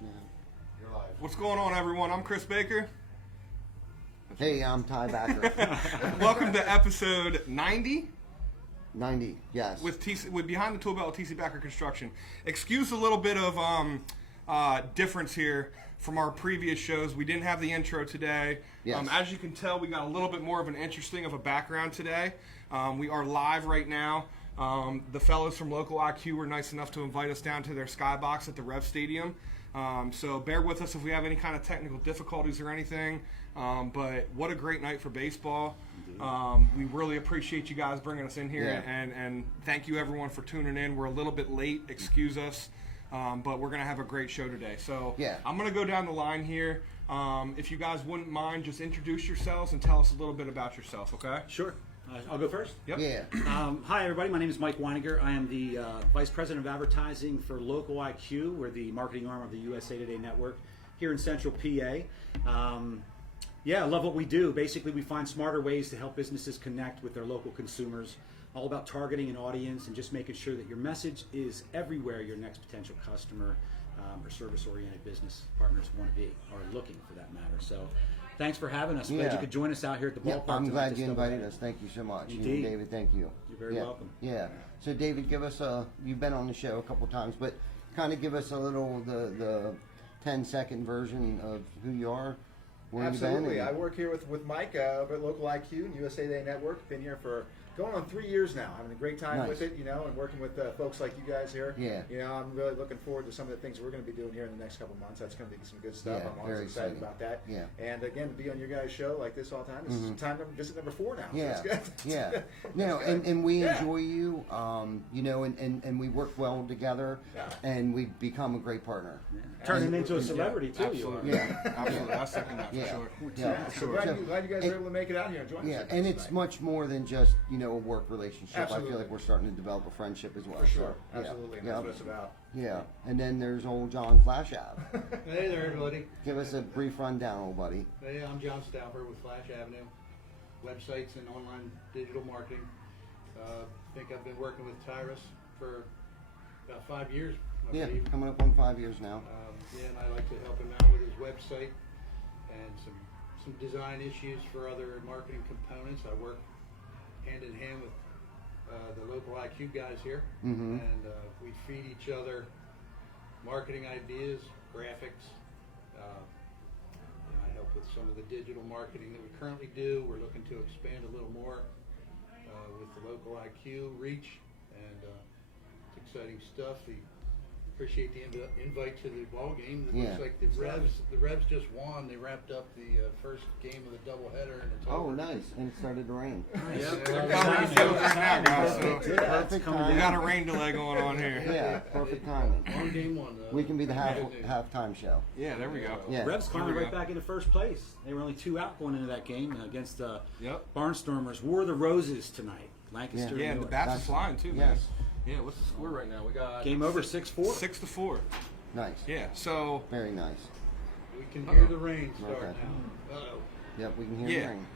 You're live. What's going on, everyone? I'm Chris Baker. Hey, I'm Ty Backer. Welcome to episode 90 90, yes. with Behind the Tool Belt with TC Backer Construction. Excuse a little bit of difference here from our previous shows. We didn't have the intro today. Yes. As you can tell, we got a little bit more of an interesting of a background today. We are live right now. The fellows from LocalIQ were nice enough to invite us down to their skybox at the Rev Stadium. So bear with us if we have any kind of technical difficulties or anything. But what a great night for baseball. We really appreciate you guys bringing us in here, and thank you everyone for tuning in. We're a little bit late, excuse us, but we're going to have a great show today. So I'm going to go down the line here. If you guys wouldn't mind, just introduce yourselves and tell us a little bit about yourself, okay? Sure. I'll go first. Yep. Yeah. Hi, everybody. My name is Mike Wynegar. I am the Vice President of Advertising for LocalIQ. We're the marketing arm of the USA Today Network here in Central PA. I love what we do. Basically, we find smarter ways to help businesses connect with their local consumers, all about targeting an audience and just making sure that your message is everywhere your next potential customer or service-oriented business partners want to be, or looking for that matter. So thanks for having us. Glad you could join us out here at the ballpark. I'm glad you invited us. Thank you so much. Indeed. You and David, thank you. You're very welcome. Yeah. So David, give us you've been on the show a couple times, but kind of give us a little, the 10-second version of who you are. Where Absolutely. You been, I work here with Mike over at LocalIQ and USA Today Network. Been here for going on 3 years now. Having a great time with it, and working with folks like you guys here. Yeah. I'm really looking forward to some of the things we're going to be doing here in the next couple months. That's going to be some good stuff. Yeah, I'm always excited about that. Yeah. And again, to be on your guys' show like this all the time. This is visit number 4 now. Yeah. So that's good. Yeah. And we enjoy you, and we work well together, and we've become a great partner. Yeah. Turning into a celebrity, too. Absolutely. Absolutely. I second that for sure. Yeah. So glad you guys were able to make it out here and join us. Yeah, and it's tonight. much more than just, a work relationship. Absolutely. I feel like we're starting to develop a friendship as well. For sure. So, Absolutely. And Yeah. that's what it's about. Yeah. And then there's old John Flash Ave. Hey there, everybody. Give us a brief rundown, old buddy. Hey, I'm John Stauffer with Flash Avenue, websites and online digital marketing. I think I've been working with Tyrus for about 5 years. I Yeah, believe. coming up on 5 years now. And I like to help him out with his website and some design issues for other marketing components. I work hand in hand with the LocalIQ guys here, and we feed each other marketing ideas, graphics. And I help with some of the digital marketing that we currently do. We're looking to expand a little more with the LocalIQ reach, and it's exciting stuff. Appreciate the invite to the ball game. It looks like the Revs just won. They wrapped up the first game of the doubleheader, and it's Oh, over. nice. And it started to rain. They're coming to field right now, guys. So Perfect we timing. got a rain delay going on here. Yeah, perfect timing. Won game one, though. We can be the halftime show. Yeah, there we go. Yeah. Revs climbed we right go. back into first place. They were only 2 out going into that game against the Yep. Barnstormers. War of the Roses tonight. Lancaster. Yeah, and the North. bats are flying too, man. Yes. Yeah, what's the score right now? We got Game over 6-4. 6-4. Nice. Yeah, so Very nice. We can hear the rain start Okay. now. Uh-oh. Yep, we can hear yeah. the rain.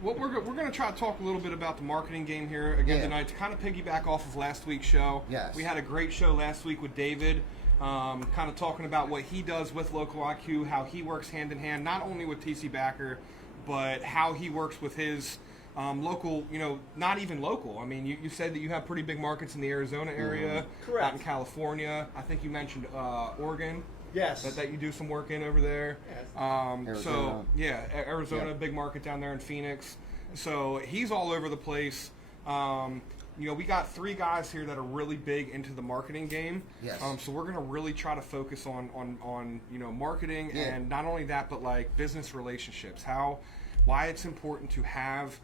What we're going to try to talk a little bit about the marketing game here again tonight to kind of piggyback off of last week's show. Yes. We had a great show last week with David, kind of talking about what he does with LocalIQ, how he works hand in hand, not only with TC Backer, but how he works with his local, not even local. I mean, you said that you have pretty big markets in the Arizona area, Correct. out in California. I think you mentioned Oregon. Yes. That you do some work in over there. Yes. So, Arizona, big market down there in Phoenix. So he's all over the place. We got 3 guys here that are really big into the marketing game. Yes. So we're going to really try to focus on marketing and not only that, but like business relationships. Why it's important to have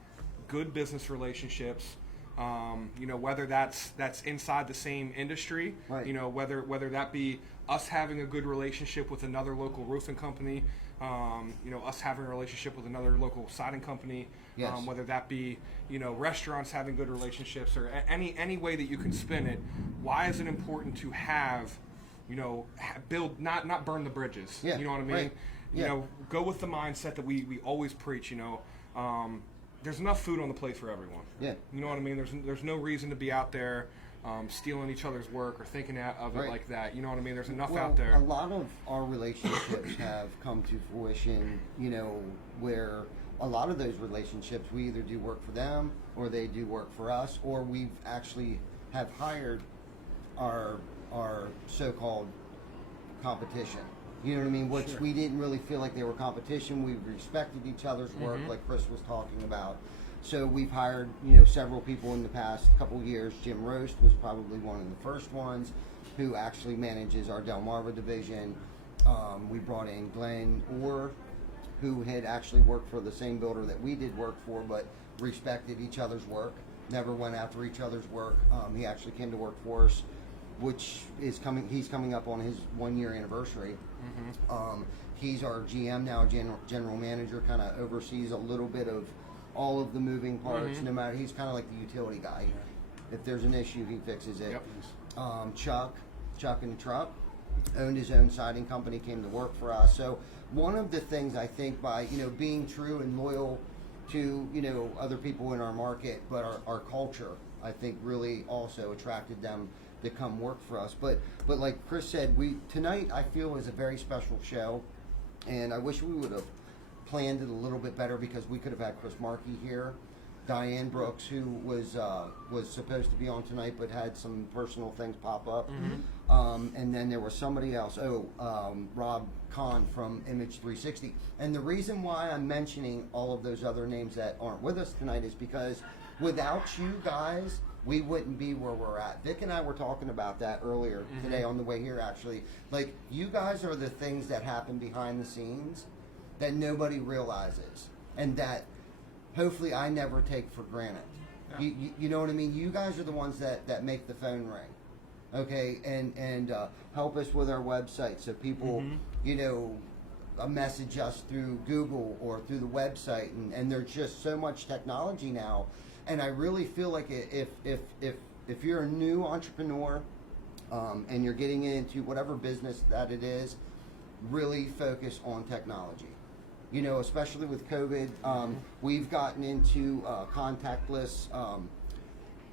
good business relationships. Whether that's inside the same industry, right. Whether that be us having a good relationship with another local roofing company, us having a relationship with another local siding company, yes. Whether that be restaurants having good relationships or any way that you can spin it. Why is it important to have, build not burn the bridges? Yeah. You know what I mean? Right. Yeah. Go with the mindset that we always preach. There's enough food on the plate for everyone. Yeah. You know what I mean? There's no reason to be out there stealing each other's work or thinking of it Right. like that. You know what I mean? There's enough Well, out there. a lot of our relationships have come to fruition, where a lot of those relationships, we either do work for them or they do work for us, or we've actually have hired our so-called competition. You know what I mean? Which we didn't really feel like they were competition. We respected each other's work, like Chris was talking about. So we've hired, several people in the past couple of years. Jim Roast was probably one of the first ones, who actually manages our Delmarva division. We brought in Glenn Orr, who had actually worked for the same builder that we did work for, but respected each other's work, never went after each other's work. He actually came to work for us, which is he's coming up on his 1-year anniversary. He's our GM now, general manager, kind of oversees a little bit of all of the moving parts. No matter, he's kind of like the utility guy. If there's an issue, he fixes it. Yep. Chuck and the Truck owned his own siding company, came to work for us. So one of the things I think by being true and loyal to other people in our market, but our culture, I think really also attracted them to come work for us. But like Chris said, tonight I feel is a very special show, and I wish we would have planned it a little bit better, because we could have had Chris Markey here, Diane Brooks, who was supposed to be on tonight but had some personal things pop up, and then there was somebody else. Rob Kahn from Image 360. And the reason why I'm mentioning all of those other names that aren't with us tonight is because without you guys, we wouldn't be where we're at. Vic and I were talking about that earlier today on the way here, actually. Like, you guys are the things that happen behind the scenes that nobody realizes, and that hopefully I never take for granted. Yeah. You know what I mean? You guys are the ones that make the phone ring, okay, and help us with our website, so people, message us through Google or through the website, and there's just so much technology now. And I really feel like if you're a new entrepreneur, and you're getting into whatever business that it is, really focus on technology. Especially with COVID, we've gotten into contactless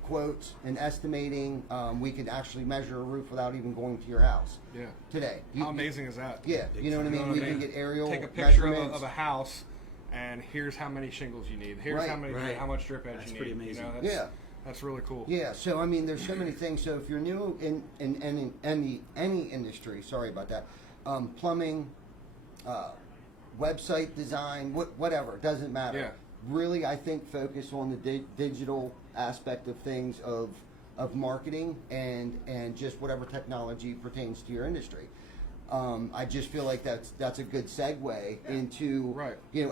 quotes and estimating. We could actually measure a roof without even going to your house. Yeah. Today. How amazing is that? Yeah. You know what I mean? We can get aerial Take a picture measurements. of a house, and here's how many shingles you need. Here's Right. how much drip edge That's you need. pretty amazing. That's really cool. Yeah, so I mean, there's so many things. So if you're new in any industry, sorry about that, plumbing, website design, whatever, it doesn't matter. Yeah. Really, I think focus on the digital aspect of things, of marketing, and just whatever technology pertains to your industry. I just feel like that's a good segue into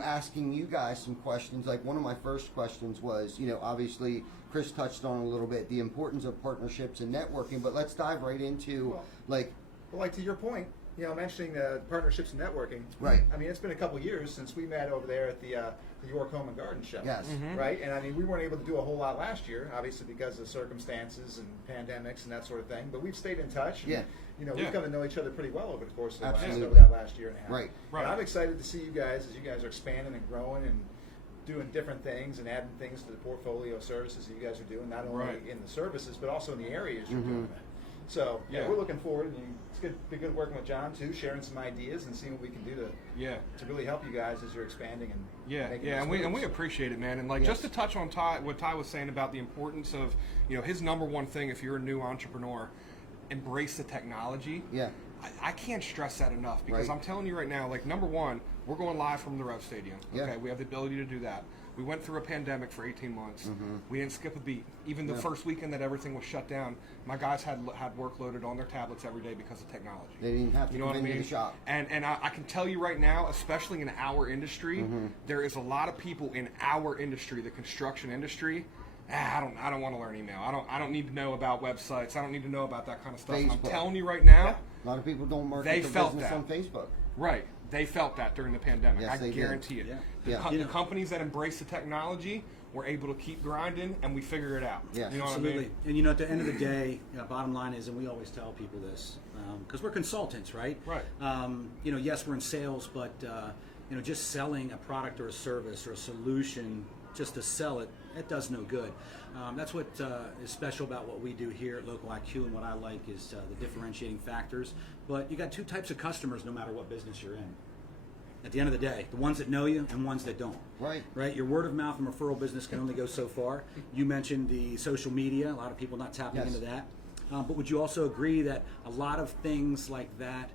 asking you guys some questions. Like, one of my first questions was, obviously Chris touched on a little bit the importance of partnerships and networking, but let's dive right into Well, to your point, mentioning partnerships and networking. Right. I mean, it's been a couple years since we met over there at the York Home and Garden Show. Yes. Right? And I mean, we weren't able to do a whole lot last year, obviously because of circumstances and pandemics and that sort of thing. But we've stayed in touch. And, we've come to know each other pretty well over the course of that last year and a half. Right. And I'm excited to see you guys as you guys are expanding and growing and doing different things and adding things to the portfolio of services that you guys are doing, not only in the services, but also in the areas you're doing that. So we're looking forward, and it's be good working with John too, sharing some ideas and seeing what we can do to really help you guys as you're expanding and making and moves. we appreciate it, man. And just to touch on what Ty was saying about the importance of his number one thing, if you're a new entrepreneur, embrace the technology. Yeah. I can't stress that enough, because I'm telling you right now, like, number one, we're going live from the Rev Stadium. Okay, we have the ability to do that. We went through a pandemic for 18 months. We didn't skip a beat. Even the first weekend that everything was shut down, my guys had work loaded on their tablets every day because of technology. They didn't have to come into the shop. And I can tell you right now, especially in our industry, there is a lot of people in our industry, the construction industry. I don't want to learn email. I don't need to know about websites. I don't need to know about that kind of stuff. And I'm telling you right now, a lot of people don't market they their felt business that on Facebook. Right. They felt that during the pandemic. Yes, I guarantee it. The companies that embrace the technology were able to keep grinding, and we figure it out. Yes. You know Absolutely. what I mean? And at the end of the day, bottom line is, and we always tell people this, because we're consultants, right? Right. Yes, we're in sales, but just selling a product or a service or a solution just to sell it, it does no good. That's what is special about what we do here at LocalIQ, and what I like is the differentiating factors. But you got two types of customers no matter what business you're in. At the end of the day, the ones that know you and ones that don't. Right. Right. Your word of mouth and referral business can only go so far. You mentioned the social media. A lot of people not tapping into that. But would you also agree that a lot of things like that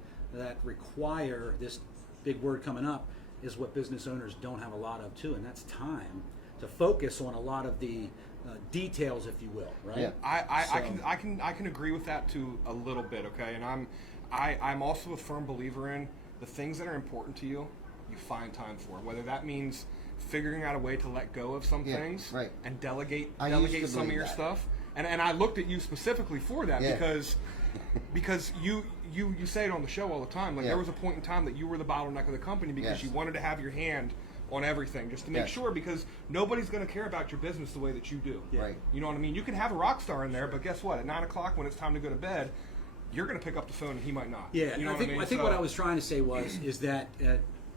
require this big word coming up is what business owners don't have a lot of too, and that's time to focus on a lot of the details, if you will, right? Yeah. I can agree with that to a little bit, okay? And I'm also a firm believer in the things that are important to you, you find time for. Whether that means figuring out a way to let go of some things and delegate some of your stuff. And I looked at you specifically for that because you say it on the show all the time. Like there was a point in time that you were the bottleneck of the company because you wanted to have your hand on everything just to make sure, because nobody's going to care about your business the way that you do. Right. You know what I mean? You can have a rock star in there, but guess what? At 9 o'clock when it's time to go to bed, you're going to pick up the phone and he might not. Yeah, you know I think what I was trying to say is that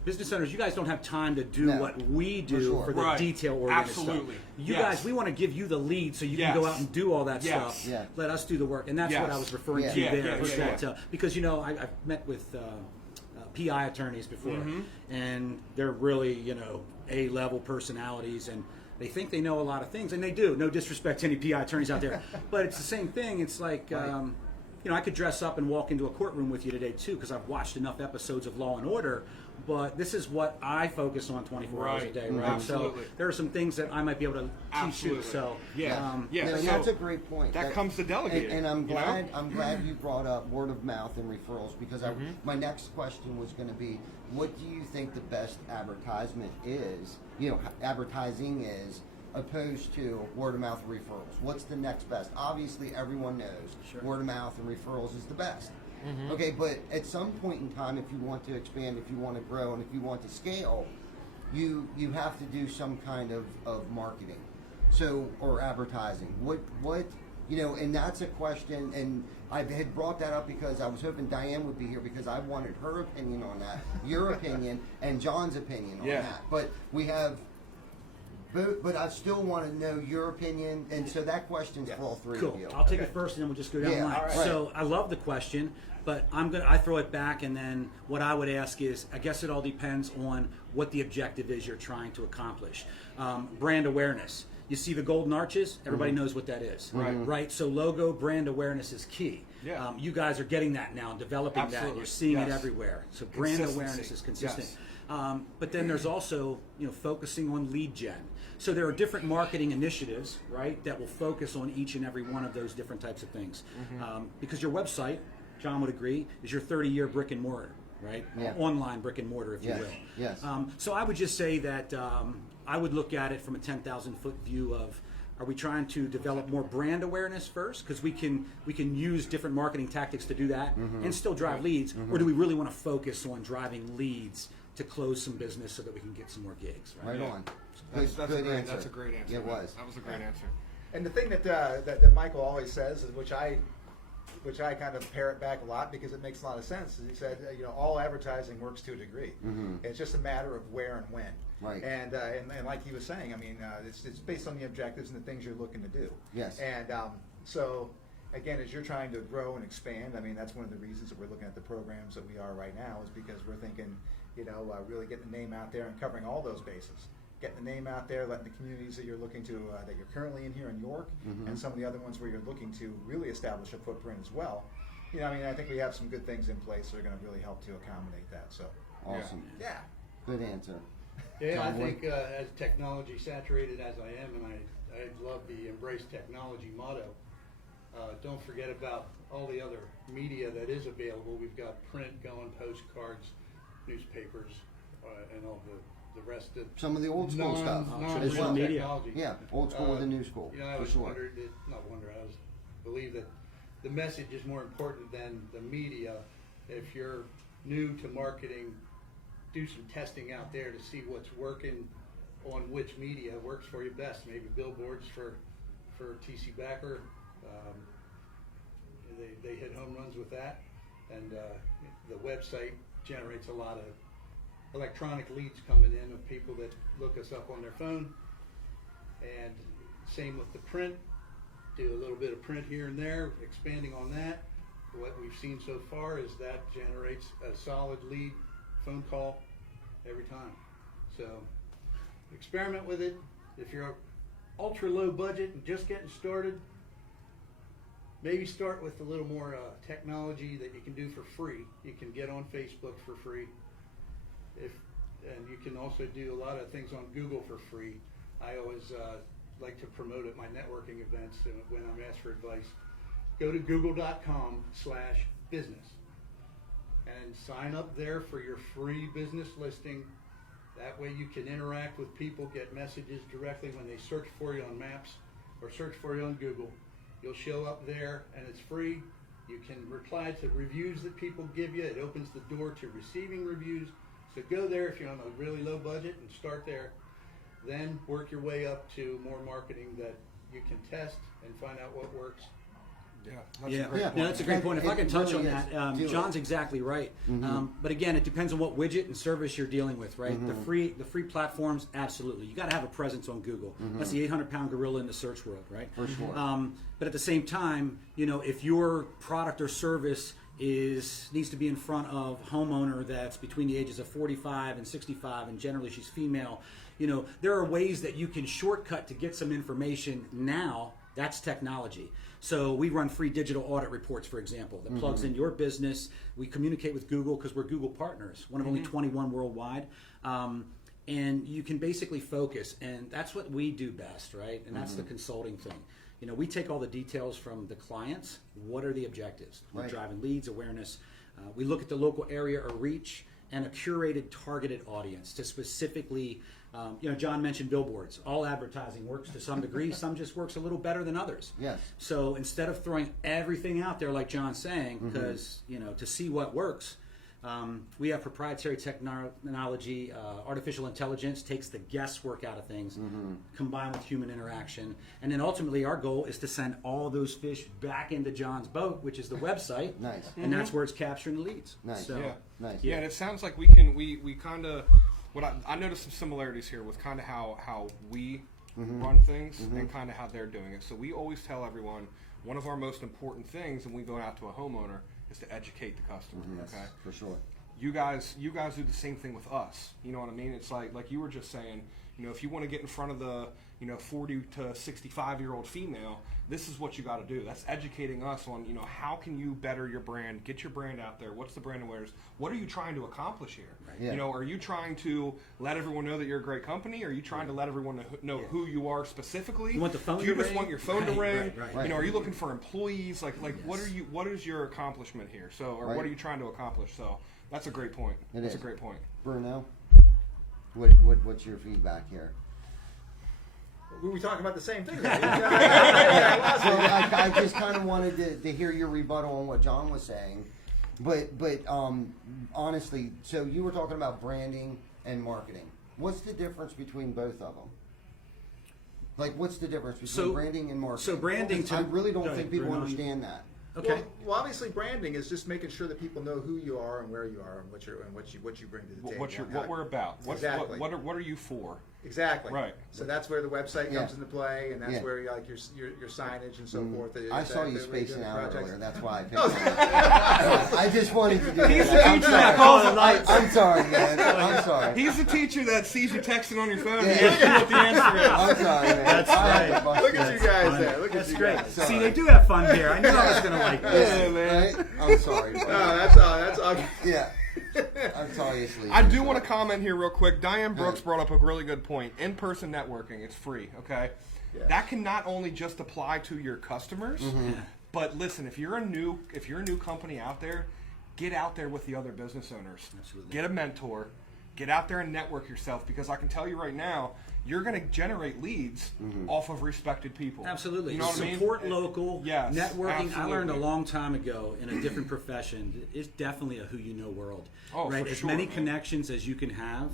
business owners, you guys don't have time to do what we do for the detail-oriented stuff. You guys, we want to give you the lead so you can go out and do all that stuff. Yeah. Let us do the work, and that's what I was referring to there. Because I've met with PI attorneys before, and they're really A-level personalities, and they think they know a lot of things, and they do. No disrespect to any PI attorneys out there, but it's the same thing. It's like. I could dress up and walk into a courtroom with you today too, because I've watched enough episodes of Law and Order. But this is what I focus on 24 hours a day, right? Absolutely. So there are some things that I might be able to teach you. So and so that's a great point. That comes to delegating. And I'm glad you brought up word of mouth and referrals, because my next question was going to be, what do you think the best advertisement is? Advertising is, opposed to word of mouth referrals. What's the next best? Obviously, everyone knows word of mouth and referrals is the best. Okay, but at some point in time, if you want to expand, if you want to grow, and if you want to scale, you have to do some kind of marketing, or advertising. What and that's a question. And I had brought that up because I was hoping Diane would be here, because I wanted her opinion on that, your opinion, and John's opinion on that. But we have. But I still want to know your opinion, and so that question's for all three of you. I'll take it first, and then we'll just go down the line. Right. So I love the question, but I throw it back, and then what I would ask is, I guess it all depends on what the objective is you're trying to accomplish. Brand awareness. You see the golden arches? Everybody knows what that is. Right? So logo brand awareness is key. Yeah. You guys are getting that now and developing that. You're seeing it everywhere. So brand awareness is consistent. But then there's also focusing on lead gen. So there are different marketing initiatives, right, that will focus on each and every one of those different types of things. Because your website, John would agree, is your 30-year brick and mortar, right? Online brick and mortar, if you will. Yes. So I would just say that I would look at it from a 10,000-foot view of, are we trying to develop more brand awareness first? Because we can use different marketing tactics to do that and still drive leads, or do we really want to focus on driving leads to close some business so that we can get some more gigs? Right on. That's a great answer. It was. That was a great answer. And the thing that Michael always says, is which I kind of parrot back a lot because it makes a lot of sense, is he said, all advertising works to a degree. It's just a matter of where and when. Right. And like he was saying, I mean, it's based on the objectives and the things you're looking to do. Yes. And so, again, as you're trying to grow and expand, I mean, that's one of the reasons that we're looking at the programs that we are right now, is because we're thinking, really getting the name out there and covering all those bases. Getting the name out there, letting the communities that you're looking to, that you're currently in here in York, and some of the other ones where you're looking to really establish a footprint as well. I think we have some good things in place that are going to really help to accommodate that. So awesome. Yeah. Good answer. Yeah, I think as technology saturated as I am, and I love the embrace technology motto, don't forget about all the other media that is available. We've got print going, postcards, newspapers, and all the rest of some of the old school stuff. Traditional media. Technology. Yeah, old school with the new school. I always believe that the message is more important than the media. If you're new to marketing, do some testing out there to see what's working on which media works for you best. Maybe billboards for TC Backer. They hit home runs with that, and the website generates a lot of electronic leads coming in of people that look us up on their phone, And same with the print. Do a little bit of print here and there, expanding on that. What we've seen so far is that generates a solid lead phone call every time. So experiment with it. If you're ultra low budget and just getting started, maybe start with a little more technology that you can do for free. You can get on Facebook for free. And you can also do a lot of things on Google for free. I always like to promote at my networking events when I'm asked for advice. Go to google.com/business and sign up there for your free business listing. That way you can interact with people, get messages directly when they search for you on Maps or search for you on Google. You'll show up there and it's free. You can reply to reviews that people give you. It opens the door to receiving reviews. So go there if you're on a really low budget and start there. Then work your way up to more marketing that you can test and find out what works. That's a great point. If I can touch really on that, John's exactly right. But again, it depends on what widget and service you're dealing with, right? The free platforms, absolutely. You got to have a presence on Google. That's the 800-pound gorilla in the search world, right? For sure. But at the same time, if your product or service needs to be in front of a homeowner that's between the ages of 45 and 65, and generally she's female, there are ways that you can shortcut to get some information now. That's technology. So we run free digital audit reports, for example, that plugs in your business. We communicate with Google because we're Google partners, one of only 21 worldwide. And you can basically focus, and that's what we do best, right? And that's the consulting thing. We take all the details from the clients. What are the objectives? We're driving leads, awareness. We look at the local area or reach and a curated, targeted audience to specifically, John mentioned billboards. All advertising works to some degree. Some just works a little better than others. Yes. So instead of throwing everything out there, like John's saying, because, to see what works, we have proprietary technology. Artificial intelligence takes the guesswork out of things, combined with human interaction. And then ultimately our goal is to send all those fish back into John's boat, which is the website. Nice. And that's where it's capturing the leads. Nice. So, Nice. Yeah, and it sounds like we kind of, I noticed some similarities here with kind of how we run things and kind of how they're doing it. So we always tell everyone one of our most important things when we go out to a homeowner is to educate the customer. Yes, okay, for sure. You guys do the same thing with us. You know what I mean? It's like you were just saying. If you want to get in front of the 40 to 65-year-old female, this is what you got to do. That's educating us on how can you better your brand, get your brand out there. What's the brand awareness? What are you trying to accomplish here? Right. Yeah. Are you trying to let everyone know that you're a great company? Or are you trying to let everyone know who you are specifically? You want the phone do you to just ring? want your phone to ring? Right. Are you looking for employees? What is your accomplishment here? What are you trying to accomplish? So that's a great point. That's a great point. Bruno, what's your feedback here? We were talking about the same thing. So I just kind of wanted to hear your rebuttal on what John was saying, but honestly, so you were talking about branding and marketing. What's the difference between both of them? What's the difference between branding and marketing? So branding, I really don't think people Bruno, understand that. Okay. Well, obviously, branding is just making sure that people know who you are and where you are and what you bring to the table. What we're about. Exactly. What are you for? Exactly. Right. So that's where the website comes into play, and that's where your signage and so forth. I saw you spacing out projects. earlier. That's why I picked on you. I just wanted to do He's that. the teacher that calls it I'm sorry, man. I'm sorry. He's the teacher that sees you texting on your phone Yeah. and asks you what the answer is. I'm sorry, man. That's I had to right. bust Look at this. you guys there. Look That's at you great. guys. Sorry. See, they do have fun here. I knew I was going to like this. Yeah, man. Right? I'm sorry. Bro. No, that's all. Yeah. That's all you sleep. I do want to comment here real quick. Diane Brooks brought up a really good point. In-person networking, it's free, okay? Yeah. That can not only just apply to your customers, but listen, if you're a new company out there, get out there with the other business owners. Absolutely. Get a mentor. Get out there and network yourself, because I can tell you right now, you're going to generate leads off of respected people. Absolutely. You know what I mean? Support local. Yes, Networking. absolutely. I learned a long time ago in a different profession. It's definitely a who you know world. Oh, right? for As sure, many man. connections as you can have.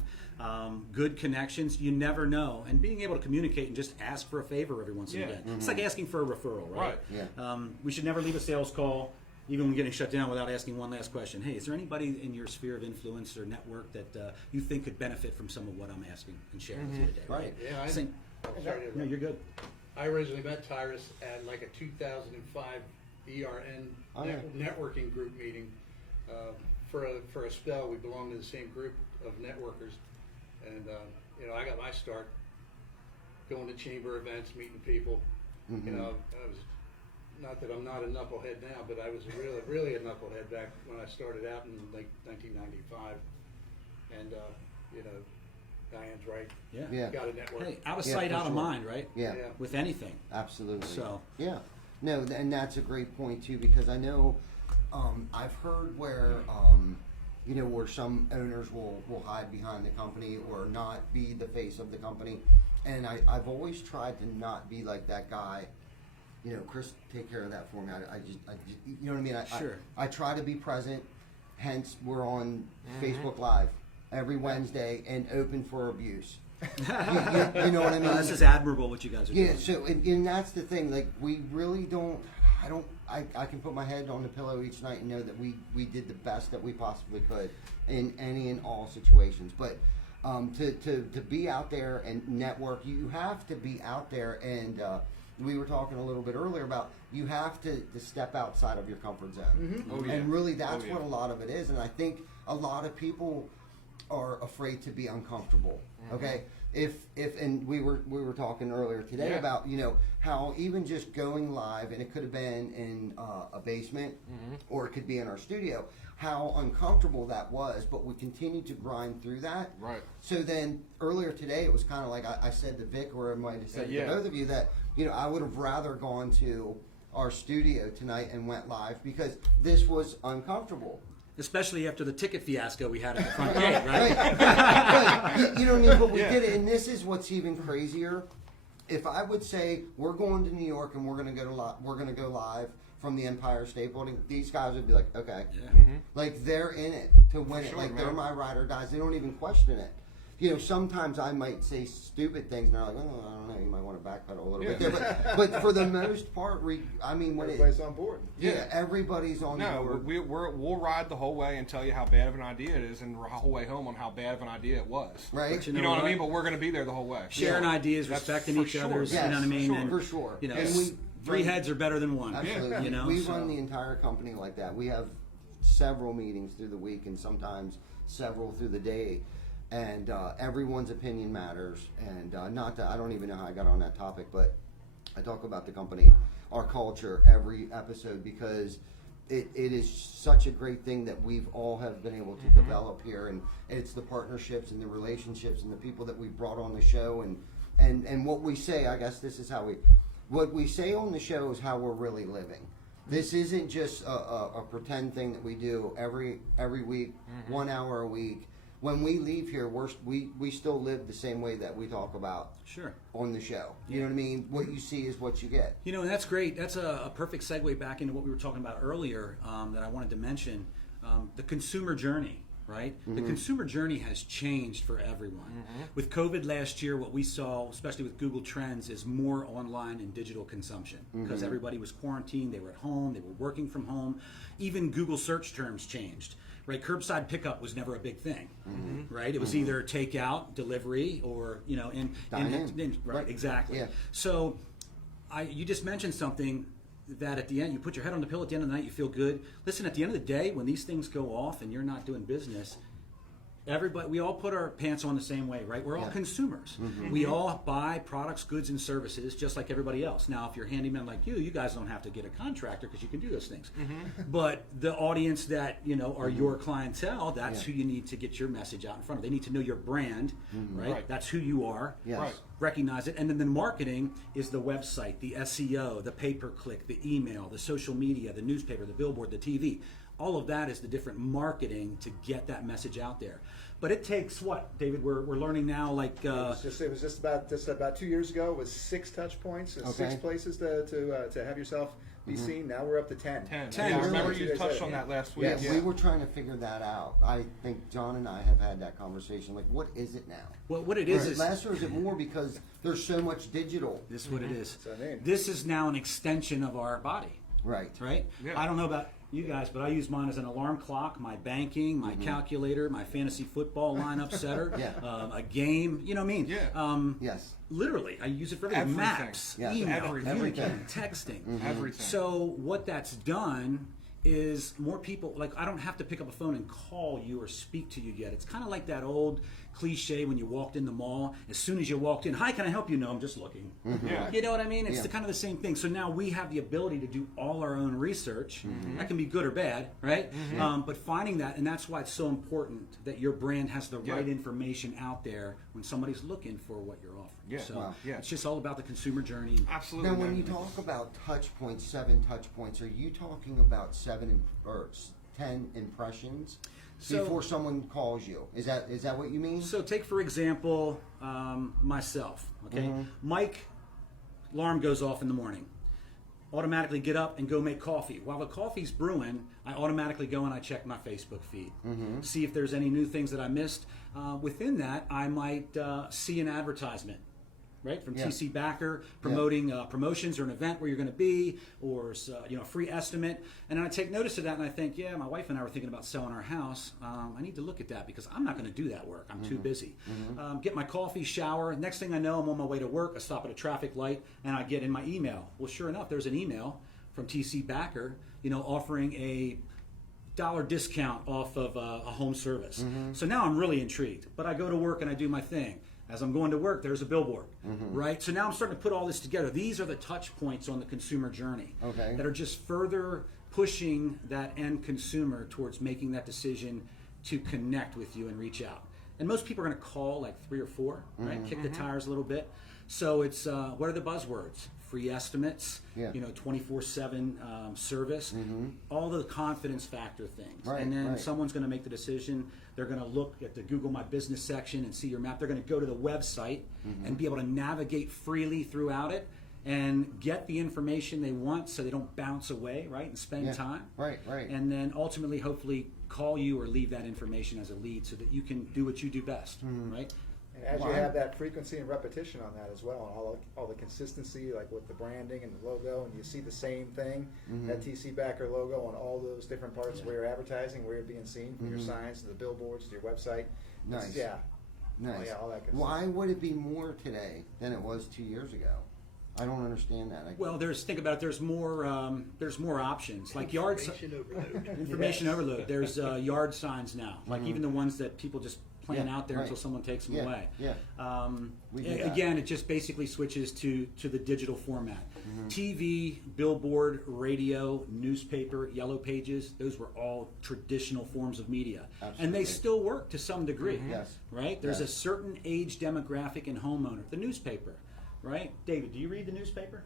Good connections, you never know. And being able to communicate and just ask for a favor every once in a Yeah. while. It's like asking for a referral, right? Right. Yeah. We should never leave a sales call, even when getting shut down, without asking one last question. Hey, is there anybody in your sphere of influence or network that you think could benefit from some of what I'm asking and sharing with you today? Right. Yeah, No, you're good. I originally met Tyrus at like a 2005 ERN networking group meeting. For a spell, we belonged to the same group of networkers, and I got my start going to chamber events, meeting people. I was, not that I'm not a knucklehead now, but I was really a knucklehead back when I started out in like 1995. And Diane's right. Yeah. Got a network. Hey, out of sight, out of mind, right? Yeah. With anything. Absolutely. So. Yeah. No, and that's a great point too, because I know I've heard where where some owners will hide behind the company or not be the face of the company, and I've always tried to not be like that guy. Chris, take care of that for me. I just you know what I mean? Sure. I try to be present. Hence, we're on Facebook Live every Wednesday and open for abuse. you know what I mean? This is admirable what you guys are doing. Yeah. So, and that's the thing. Like, we really don't. I can put my head on the pillow each night and know that we did the best that we possibly could in any and all situations. But to be out there and network, you have to be out there. And we were talking a little bit earlier about you have to step outside of your comfort zone. Oh, yeah. And really, that's Oh, yeah. what a lot of it is. And I think a lot of people are afraid to be uncomfortable. Okay. And we were talking earlier today Yeah. about how even just going live, and it could have been in a basement or it could be in our studio, how uncomfortable that was, but we continued to grind through that. Right. So then earlier today it was kind of like I said to Vic, or I might have said Yeah. to both of you, that I would have rather gone to our studio tonight and went live because this was uncomfortable. Especially after the ticket fiasco we had at the front gate, right? Right. You know what I mean? But we Yeah. did it, and this is what's even crazier. If I would say we're going to New York and we're going to go live from the Empire State Building, these guys would be like, okay, like they're in it to win it. Sure, Like they're man. my ride or dies. They don't even question it. Sometimes I might say stupid things, and they're like, oh, I don't know, you might want to backpedal a little bit there. But for the most part, when Everybody's on board. everybody's on board. We'll ride the whole way and tell you how bad of an idea it is, and the whole way home on how bad of an idea it was. Right. But You know what I mean? But we're going to be there the whole way. Sharing ideas, That's respecting for each sure. other's, Yes, you know what I mean? for sure. And we three heads are better than one. Absolutely. Yeah. We so. run the entire company like that. We have several meetings through the week and sometimes several through the day. And everyone's opinion matters. And not that I don't even know how I got on that topic, but I talk about the company, our culture, every episode because it is such a great thing that we've all have been able to develop here. And it's the partnerships and the relationships and the people that we've brought on the show. And what we say, I guess this is how what we say on the show is how we're really living. This isn't just a pretend thing that we do every week, 1 hour a week. When we leave here, we still live the same way that we talk about on the show. You know what I mean? What you see is what you get. And that's great. That's a perfect segue back into what we were talking about earlier that I wanted to mention. The consumer journey, right? The consumer journey has changed for everyone. With COVID last year, what we saw, especially with Google Trends, is more online and digital consumption because everybody was quarantined, they were at home, they were working from home. Even Google search terms changed. Right, curbside pickup was never a big thing, right? It was either takeout, delivery, or right, exactly. Yeah. So, you just mentioned something that at the end you put your head on the pillow at the end of the night, you feel good. Listen, at the end of the day, when these things go off and you're not doing business, we all put our pants on the same way, right? We're all consumers. We all buy products, goods, and services just like everybody else. Now, if you're a handyman like you guys don't have to get a contractor because you can do those things. But the audience that are your clientele, that's who you need to get your message out in front of. They need to know your brand, right? That's who you are. Yes. Right. Recognize it. And then the marketing is the website, the SEO, the pay-per-click, the email, the social media, the newspaper, the billboard, the TV. All of that is the different marketing to get that message out there. But it takes what, David? We're learning now. Like It was just about 2 years ago. It was 6 touch points, and 6 places to have yourself be seen. Now we're up to 10. 10. Yeah, Yeah, I really? remember 2 you days touched later. on that last week. Yeah, we were trying to figure that out. I think John and I have had that conversation. Like, what is it now? well, what it is Is it less or is it more because there's so much digital? this is what it is. That's what I mean. This is now an extension of our body, Right. right? Yeah. I don't know about you guys, but I use mine as an alarm clock, my banking, my calculator, my fantasy football lineup setter, a game. You know what I mean? Yeah. Yes. Literally, I use it for everything. Everything. Maps, Yeah. email, Everything. communicating, texting. Everything. So what that's done is more people, like, I don't have to pick up a phone and call you or speak to you yet. It's kind of like that old cliche when you walked in the mall. As soon as you walked in, hi, can I help you? No, I'm just looking. Yeah. You know what I mean? It's kind of the same thing. So now we have the ability to do all our own research. That can be good or bad, right? But finding that, and that's why it's so important that your brand has the right information out there when somebody's looking for what you're offering. Yeah. So Wow. Yeah. it's just all about the consumer journey. Absolutely. Now, when man. you talk about touch points, 7 touch points, are you talking about 10 impressions before someone calls you? Is that what you mean? So take, for example, myself, okay? Mike, alarm goes off in the morning. Automatically get up and go make coffee. While the coffee's brewing, I automatically go and I check my Facebook feed. See if there's any new things that I missed. Within that, I might see an advertisement, right, from TC Backer promoting promotions or an event where you're going to be, or a free estimate, and then I take notice of that and I think, yeah, my wife and I were thinking about selling our house. I need to look at that because I'm not going to do that work. I'm too busy. Get my coffee, shower. Next thing I know, I'm on my way to work. I stop at a traffic light and I get in my email. Well, sure enough, there's an email from TC Backer, offering a $1 discount off of a home service. So now I'm really intrigued. But I go to work and I do my thing. As I'm going to work, there's a billboard, right? So now I'm starting to put all this together. These are the touch points on the consumer journey that are just further pushing that end consumer towards making that decision to connect with you and reach out. And most people are going to call like 3 or 4, right? Kick the tires a little bit. So it's what are the buzzwords? Free estimates, 24/7 service, all the confidence factor things. Right, and then right. someone's going to make the decision. They're going to look at the Google My Business section and see your map. They're going to go to the website and be able to navigate freely throughout it and get the information they want so they don't bounce away, right, and spend time. Right. And then ultimately, hopefully, call you or leave that information as a lead so that you can do what you do best, right? And as you have that frequency and repetition on that as well, and all the consistency, like with the branding and the logo, and you see the same thing, that TC Backer logo on all those different parts where you're advertising, where you're being seen, from your signs to the billboards to your website. Nice. Yeah. Nice. Oh, yeah, all that good Why stuff. would it be more today than it was 2 years ago? I don't understand that. Well, think about it. There's more options, like yard Information overload. information overload. There's yard signs now, like even the ones that people just plan out there until someone takes them away. We do that. Again, it just basically switches to the digital format. TV, billboard, radio, newspaper, yellow pages, those were all traditional forms of media. Absolutely. And they still work to some degree. Yes. Right? There's Yes. a certain age demographic and homeowner. The newspaper, right? David, do you read the newspaper?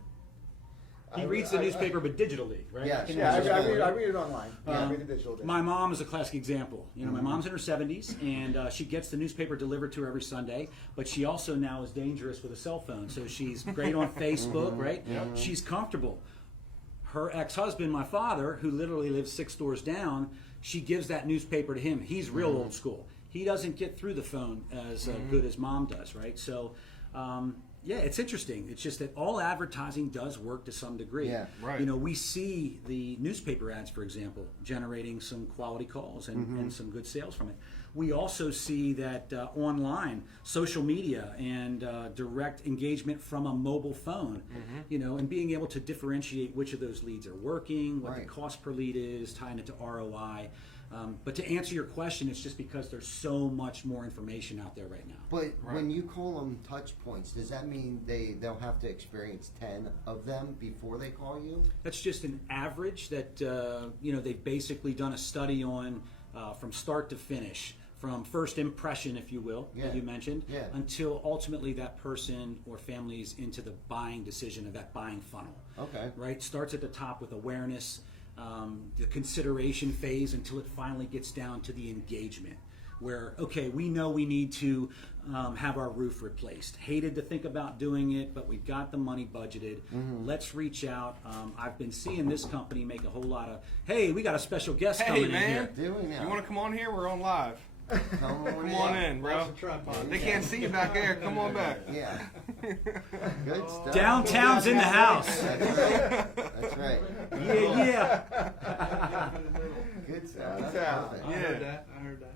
He reads the newspaper, but digitally, right? Yes. Yeah, I Yeah. read it online. I read the digital. My mom is a classic example. My mom's in her 70s, and she gets the newspaper delivered to her every Sunday, but she also now is dangerous with a cell phone, so she's great on Facebook, right? She's comfortable. Her ex-husband, my father, who literally lives 6 doors down, she gives that newspaper to him. He's real old school. He doesn't get through the phone as good as mom does, right? So, yeah, it's interesting. It's just that all advertising does work to some degree. Yeah, right. We see the newspaper ads, for example, generating some quality calls and some good sales from it. We also see that online, social media and direct engagement from a mobile phone, and being able to differentiate which of those leads are working, what the cost per lead is, tying it to ROI. But to answer your question, it's just because there's so much more information out there right now. But when you call them touch points, does that mean they'll have to experience 10 of them before they call you? That's just an average that they've basically done a study on from start to finish, from first impression, if you will, that you mentioned, until ultimately that person or family's into the buying decision of that buying funnel. Okay. Right? Starts at the top with awareness, the consideration phase, until it finally gets down to the engagement, where, okay, we know we need to have our roof replaced. Hated to think about doing it, but we've got the money budgeted. Let's reach out. I've been seeing this company make a whole lot of, hey, we got a special guest coming in here. Doing that. You want to come on here? We're on live. Come Come on in, bro. Lots of tripod. They can't see you back there. Come on back. Yeah. Good stuff. Downtown's in the house. That's right. Yeah. Good stuff. That's sound. perfect. I heard that. I heard that.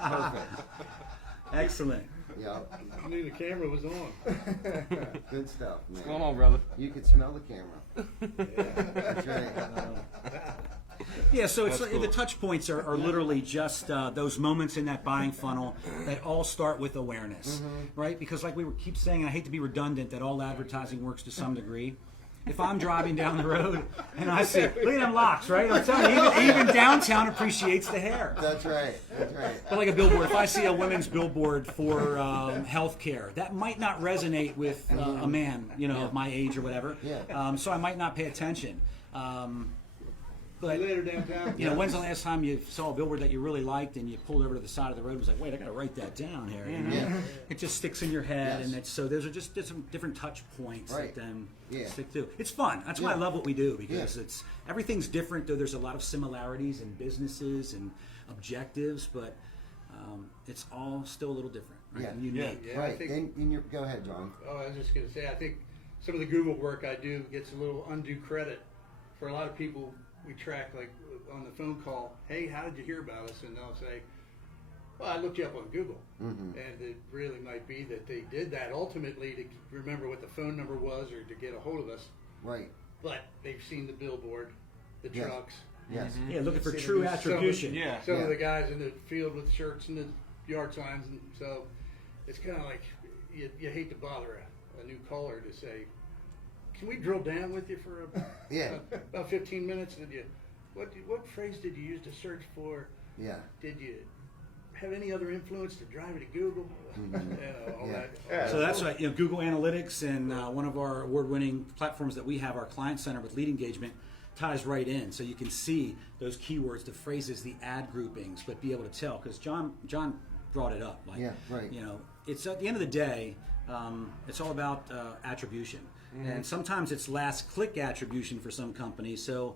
Perfect. Excellent. Yep. I knew the camera was on. Good stuff, man. What's going on, brother? You could smell the camera. That's right. Yeah, so it's That's cool. the touch points are literally just those moments in that buying funnel that all start with awareness, right? Because like we keep saying, and I hate to be redundant, that all advertising works to some degree. If I'm driving down the road and I see, look at them locks, right? I'm telling you, even downtown appreciates the hair. That's right. That's right. But like a billboard, if I see a women's billboard for healthcare, that might not resonate with a man, of my age or whatever. Yeah. So I might not pay attention. But Later downtown. when's the last time you saw a billboard that you really liked and you pulled over to the side of the road and was like, wait, I got to write that down here. Yeah. It just sticks in your head, Yes. and so those are just some different touch points Right. that then Yeah. stick to. It's fun. That's why I Yeah. love what we do, because Yeah. everything's different. Though there's a lot of similarities in businesses and objectives, but it's all still a little different, right? Yeah. And unique. Yeah, I Right. think- And go ahead, John. Oh, I was just going to say, I think some of the Google work I do gets a little undue credit. For a lot of people, we track, like on the phone call, hey, how did you hear about us? And they'll say, well, I looked you up on Google. And it really might be that they did that ultimately to remember what the phone number was or to get a hold of us. Right. But they've seen the billboard, the Yes. trucks. Yes. Yeah, looking for Seen true some- attribution. Yeah. Some Yeah. of the guys in the field with shirts and the yard signs, and so it's kind of like you hate to bother a new caller to say, "Can we drill down with you for Yeah. about 15 minutes?" Did you what phrase did you use to search for? Yeah. Did you have any other influence to drive you to Google? All Yeah. that. Yeah. So that's right. Google Analytics and one of our award-winning platforms that we have, our Client Center with Lead Engagement, ties right in. So you can see those keywords, the phrases, the ad groupings, but be able to tell. Because John brought it up. Like, Yeah, right. It's at the end of the day, it's all about attribution. And sometimes it's last click attribution for some companies. So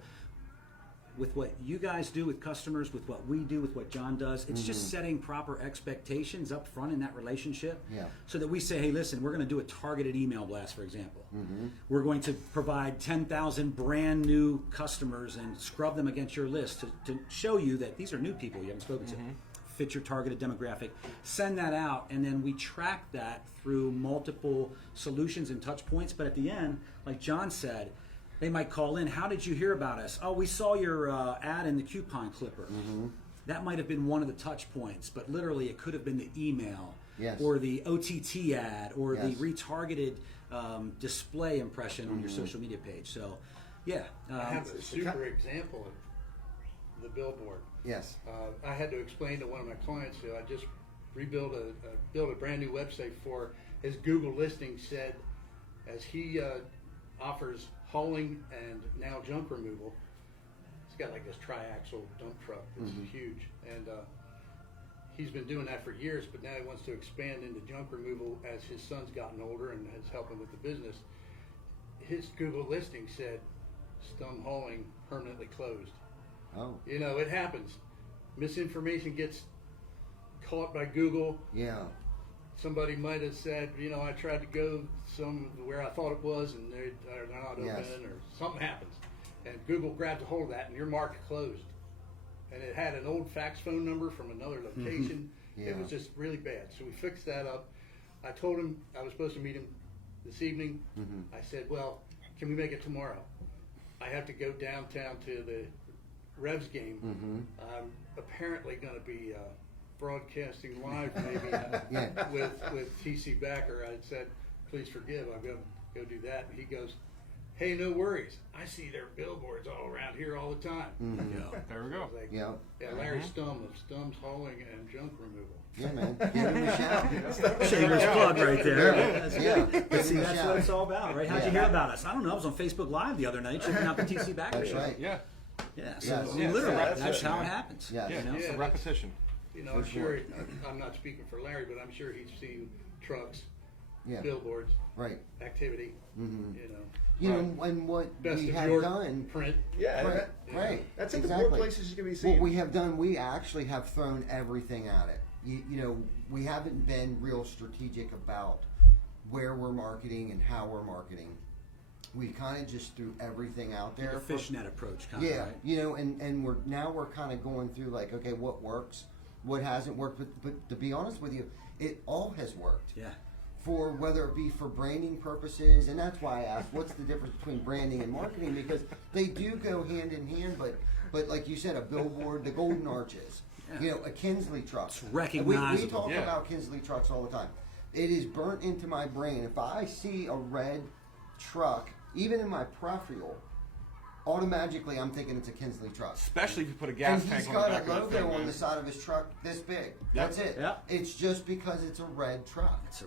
with what you guys do with customers, with what we do, with what John does, it's just setting proper expectations up front in that relationship. Yeah. So that we say, hey, listen, we're going to do a targeted email blast, for example. We're going to provide 10,000 brand new customers and scrub them against your list to show you that these are new people you haven't spoken to. Fit your targeted demographic. Send that out, and then we track that through multiple solutions and touch points. But at the end, like John said, they might call in, how did you hear about us? Oh, we saw your ad in the coupon clipper. That might have been one of the touch points, but literally it could have been the email Yes. or the OTT ad or the Yes. retargeted display impression on your social media page. So, yeah. I have a super example of the billboard. Yes. I had to explain to one of my clients who I just built a brand new website for. His Google listing said, as he offers hauling and now junk removal. He's got like this triaxle dump truck that's huge, and he's been doing that for years. But now he wants to expand into junk removal as his son's gotten older and is helping with the business. His Google listing said, "Stum hauling permanently closed." Oh. It happens. Misinformation gets caught by Google. Yeah. Somebody might have said, I tried to go where I thought it was, and they're not open, Yes. or something happens. And Google grabs a hold of that, and your market closed. And it had an old fax phone number from another location. Yeah. It was just really bad. So we fixed that up. I told him I was supposed to meet him this evening. I said, well, can we make it tomorrow? I have to go downtown to the Revs game. I'm apparently going to be broadcasting live maybe Yeah. with TC Backer. I said, please forgive, I'm going to go do that. And he goes, hey, no worries. I see their billboards all around here all the time. There we I go. was like, Yeah. yeah, Larry Stum of Stum's Hauling and Junk Removal. Yeah, man. Give him a shout. Shameless plug right there. Yeah. That's Yeah. good. But see, Give 'em a that's shout. what it's all about, right? How'd you Yeah. hear about us? I don't know. I was on Facebook Live the other night checking out the TC Backer That's show. right. Yeah. Yeah, so Yes. literally, Yeah, that's how it yeah. happens. Yes. Yeah. It's Yeah, a repetition. I'm For sure, sure. I'm not speaking for Larry, but I'm sure he's seen trucks, Yeah. billboards, Right. activity, you know, and what Best we of have your done. print. Yeah, Right. That's it. Exactly. The more places you can be seen. What we have done, we actually have thrown everything at it. You know, we haven't been real strategic about where we're marketing and how we're marketing. We kind of just threw everything out there. A fishnet approach, kind of. Yeah, Right? you know, and we're kind of going through like, okay, what works, what hasn't worked. But to be honest with you, it all has worked. Yeah. For whether it be for branding purposes, and that's why I asked, what's the difference between branding and marketing? Because they do go hand in hand, but like you said, a billboard, the Golden Arches, you know, a Kinsley truck. It's And recognizable. we talk Yeah. about Kinsley trucks all the time. It is burnt into my brain. If I see a red truck, even in my peripheral, automatically I'm thinking it's a Kinsley truck. Especially if you put a gas And tank he's on the got back a of that thing, logo on man. the side of his truck this big. That's it. Yeah. It's just because it's a red truck. It's a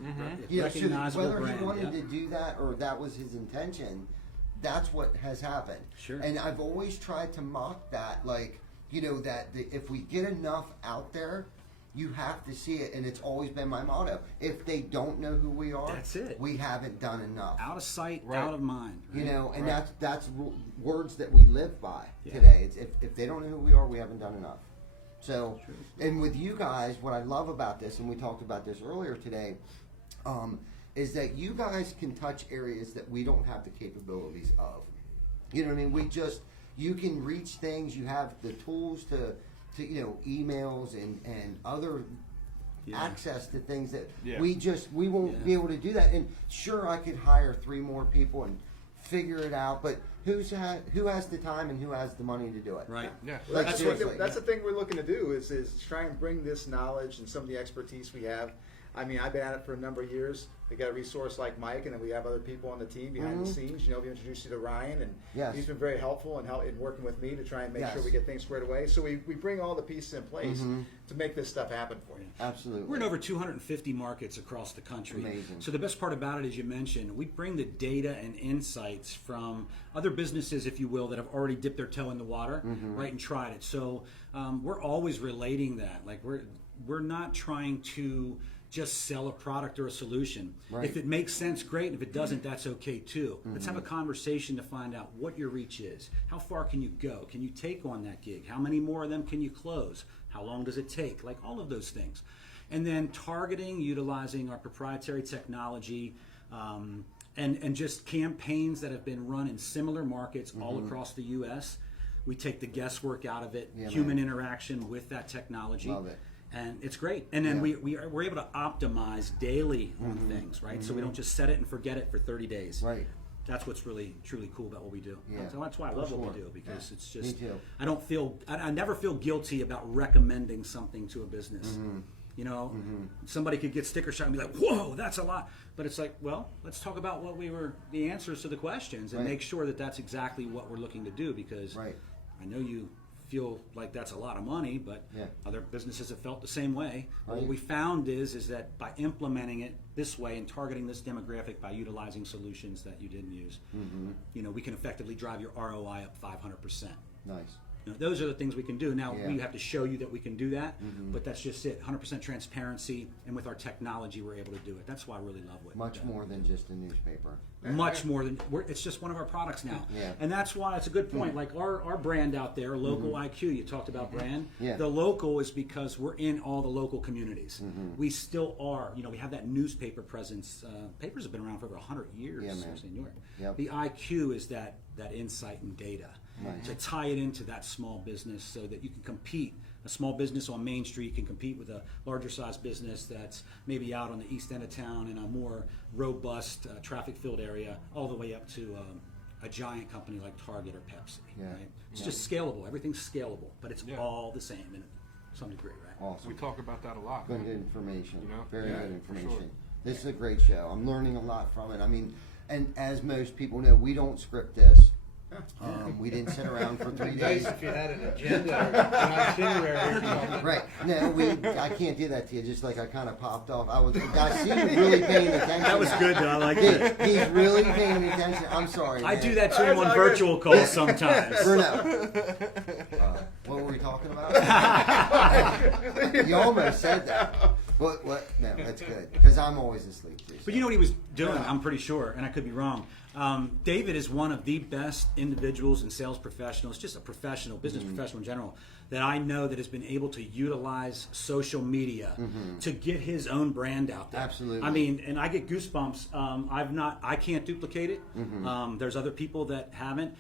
You know, so recognizable whether brand. he wanted yeah. to do that or that was his intention, that's what has happened. Sure. And I've always tried to mock that, like, you know, if we get enough out there, you have to see it. And it's always been my motto. If they don't know who we are, That's it. we haven't done enough. Out of sight, Right. out of mind. You right? know, and Right. that's words that we live by Yeah. today. It's if they don't know who we are, we haven't done enough. So, and with you guys, what I love about this, and we talked about this earlier today, is that you guys can touch areas that we don't have the capabilities of. You know what I mean? You can reach things. You have the tools to you know, emails and other access to things that Yeah. we won't be able to do that. And sure, I could hire 3 more people and figure it out, but who has the time and who has the money to do it? Right. Yeah. Like, That's seriously. that's the thing we're looking to do is try and bring this knowledge and some of the expertise we have. I mean, I've been at it for a number of years. We got a resource like Mike, and then we have other people on the team behind the scenes. You know, we introduced you to Ryan, and Yes. he's been very helpful in working with me to try and make Yes. sure we get things squared away. So we bring all the pieces in place to make this stuff happen for you. Absolutely. We're in over 250 markets across the country. Amazing. So the best part about it, as you mentioned, we bring the data and insights from other businesses, if you will, that have already dipped their toe in the water, right, and tried it. So we're always relating that. Like we're not trying to just sell a product or a solution. Right. If it makes sense, great. And if it doesn't, that's okay too. Let's have a conversation to find out what your reach is. How far can you go? Can you take on that gig? How many more of them can you close? How long does it take? Like all of those things. And then targeting, utilizing our proprietary technology, and just campaigns that have been run in similar markets all across the U.S. We take the guesswork out of it, Yeah, human man. interaction with that technology. Love it. And it's great. And then Yeah. we're able to optimize daily on things, right? So we don't just set it and forget it for 30 days. Right. That's what's really, truly cool about what we do. Yeah. So that's why I For love what sure. we do, because it's Me just, too. I never feel guilty about recommending something to a business. You know, somebody could get sticker shock and be like, whoa, that's a lot. But it's like, well, let's talk about the answers to the questions and Right. make sure that that's exactly what we're looking to do, because Right. I know you feel like that's a lot of money, but Yeah. other businesses have felt the same way. Right. What we found is that by implementing it this way and targeting this demographic by utilizing solutions that you didn't use, you know, we can effectively drive your ROI up 500%. Nice. You know, those are the things we can do. Now, Yeah. we have to show you that we can do that, but that's just it. 100% transparency, and with our technology, we're able to do it. That's why I really love what Much more than just a newspaper. much more than it's just one of our products now. Yeah. And that's why it's a good point. Like our brand out there, LocalIQ, you talked about brand. Yeah. The local is because we're in all the local communities. We still are, you know, we have that newspaper presence. Papers have been around for over 100 years, Yeah, man. especially in New York. Yep. The IQ is that insight and data. Nice. To tie it into that small business so that you can compete. A small business on Main Street can compete with a larger size business that's maybe out on the east end of town in a more robust traffic-filled area, all the way up to a giant company like Target or Pepsi. Yeah. Right? It's just scalable. Everything's scalable, but it's Yeah. all the same in some degree, right? Awesome. We talk about that a lot. Good information. You know? Very Yeah, good for information. sure. This is a great show. I'm learning a lot from it. I mean, and as most people know, we don't script this. We didn't sit around for 3 days. Nice if you had an agenda or an itinerary. Right. No, I can't do that to you. Just like I kind of popped off. I see you really paying attention. That was now. good, though. I like that. He's really paying attention. I'm sorry. I man. do that to him on virtual calls sometimes. Bruno. What were we talking about? You almost said that. What? No, that's good because I'm always asleep too. But you know what he was doing, I'm pretty sure, and I could be wrong. David is one of the best individuals and sales professionals, just a professional, business professional in general, that I know that has been able to utilize social media to get his own brand out there. Absolutely. I mean, and I get goosebumps. I can't duplicate it. There's other people that haven't.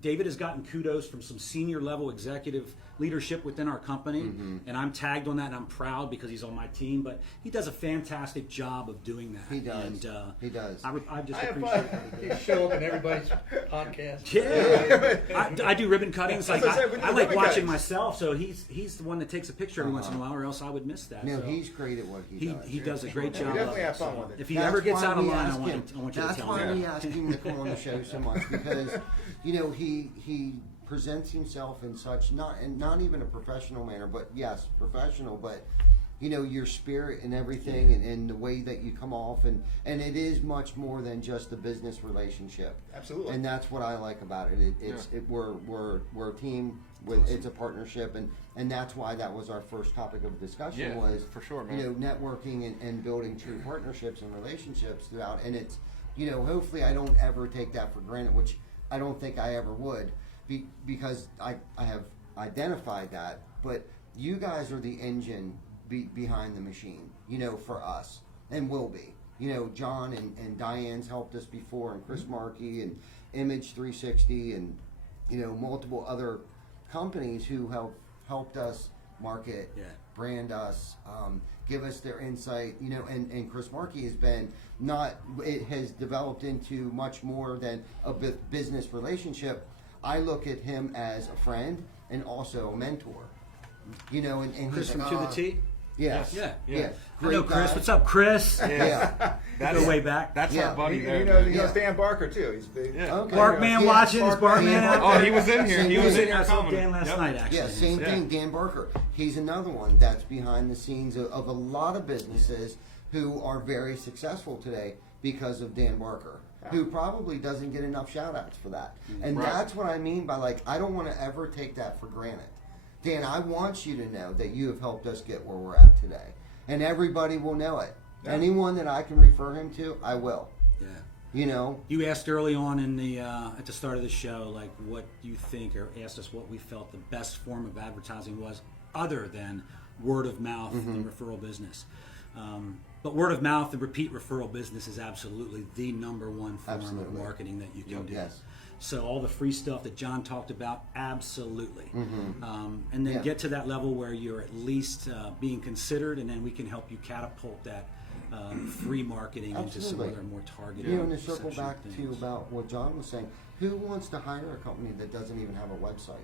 David has gotten kudos from some senior level executive leadership within our company, and I'm tagged on that, and I'm proud because he's on my team. But he does a fantastic job of doing that. He does. And, He does. I just I have appreciate fun. that. You show up in everybody's podcast. Yeah, I do ribbon cuttings. Like That's what I said, we do I like ribbon watching cuttings. myself. So he's the one that takes a picture every once in a while, or else I would miss that. No, So he's great at what he does. he does a great We job. definitely of have it. fun So with it. if he That's ever gets why out of we line, ask I want him. you to That's tell why him. we ask him to come on the show so much because, you know, he presents himself in such not even a professional manner, but yes, professional, but you know, your spirit and everything and the way that you come off and it is much more than just a business relationship. Absolutely. And that's what I like about it. We're a team with it's a partnership and that's why that was our first topic of discussion was for sure, man. you know, networking and building true partnerships and relationships throughout and it's you know, hopefully I don't ever take that for granted, which I don't think I ever would. Because I have identified that, but you guys are the engine behind the machine, you know, for us, and will be. You know, John and Diane's helped us before, and Chris Markey, and Image 360, and, you know, multiple other companies who have helped us market, brand us, give us their insight, you know, and Chris Markey has been it has developed into much more than a business relationship. I look at him as a friend and also a mentor. You know, and Chris he's from like, To the T. Yes. Yeah. Yeah. Hello, Great Chris. guy. What's up, Chris? Yeah. Go way back. That's Yeah. our buddy He there. knows man. Dan Barker too. He's big. Yeah. Okay. Barkman watching. Is Barkman out Oh, there? he was in here. He was in here I saw coming. Dan last Yep. night, actually. Yeah, same Yeah. thing. Dan Barker. He's another one that's behind the scenes of a lot of businesses who are very successful today because of Dan Barker, who probably doesn't get enough shout outs for that. And Right. that's what I mean by like, I don't want to ever take that for granted. Dan, I want you to know that you have helped us get where we're at today. And everybody will know it. Yeah. Anyone that I can refer him to, I will. Yeah. You know? You asked early on in the at the start of the show, like what you think, or asked us what we felt the best form of advertising was, other than word of mouth and referral business. But word of mouth and repeat referral business is absolutely the number one form of Absolutely. marketing that you can do. Yes. So all the free stuff that John talked about, absolutely. And then get to that level where you're at least being considered, and then we can help you catapult that free marketing into some Absolutely. other more targeted. You know, and to circle section back of to things. about what John was saying, who wants to hire a company that doesn't even have a website?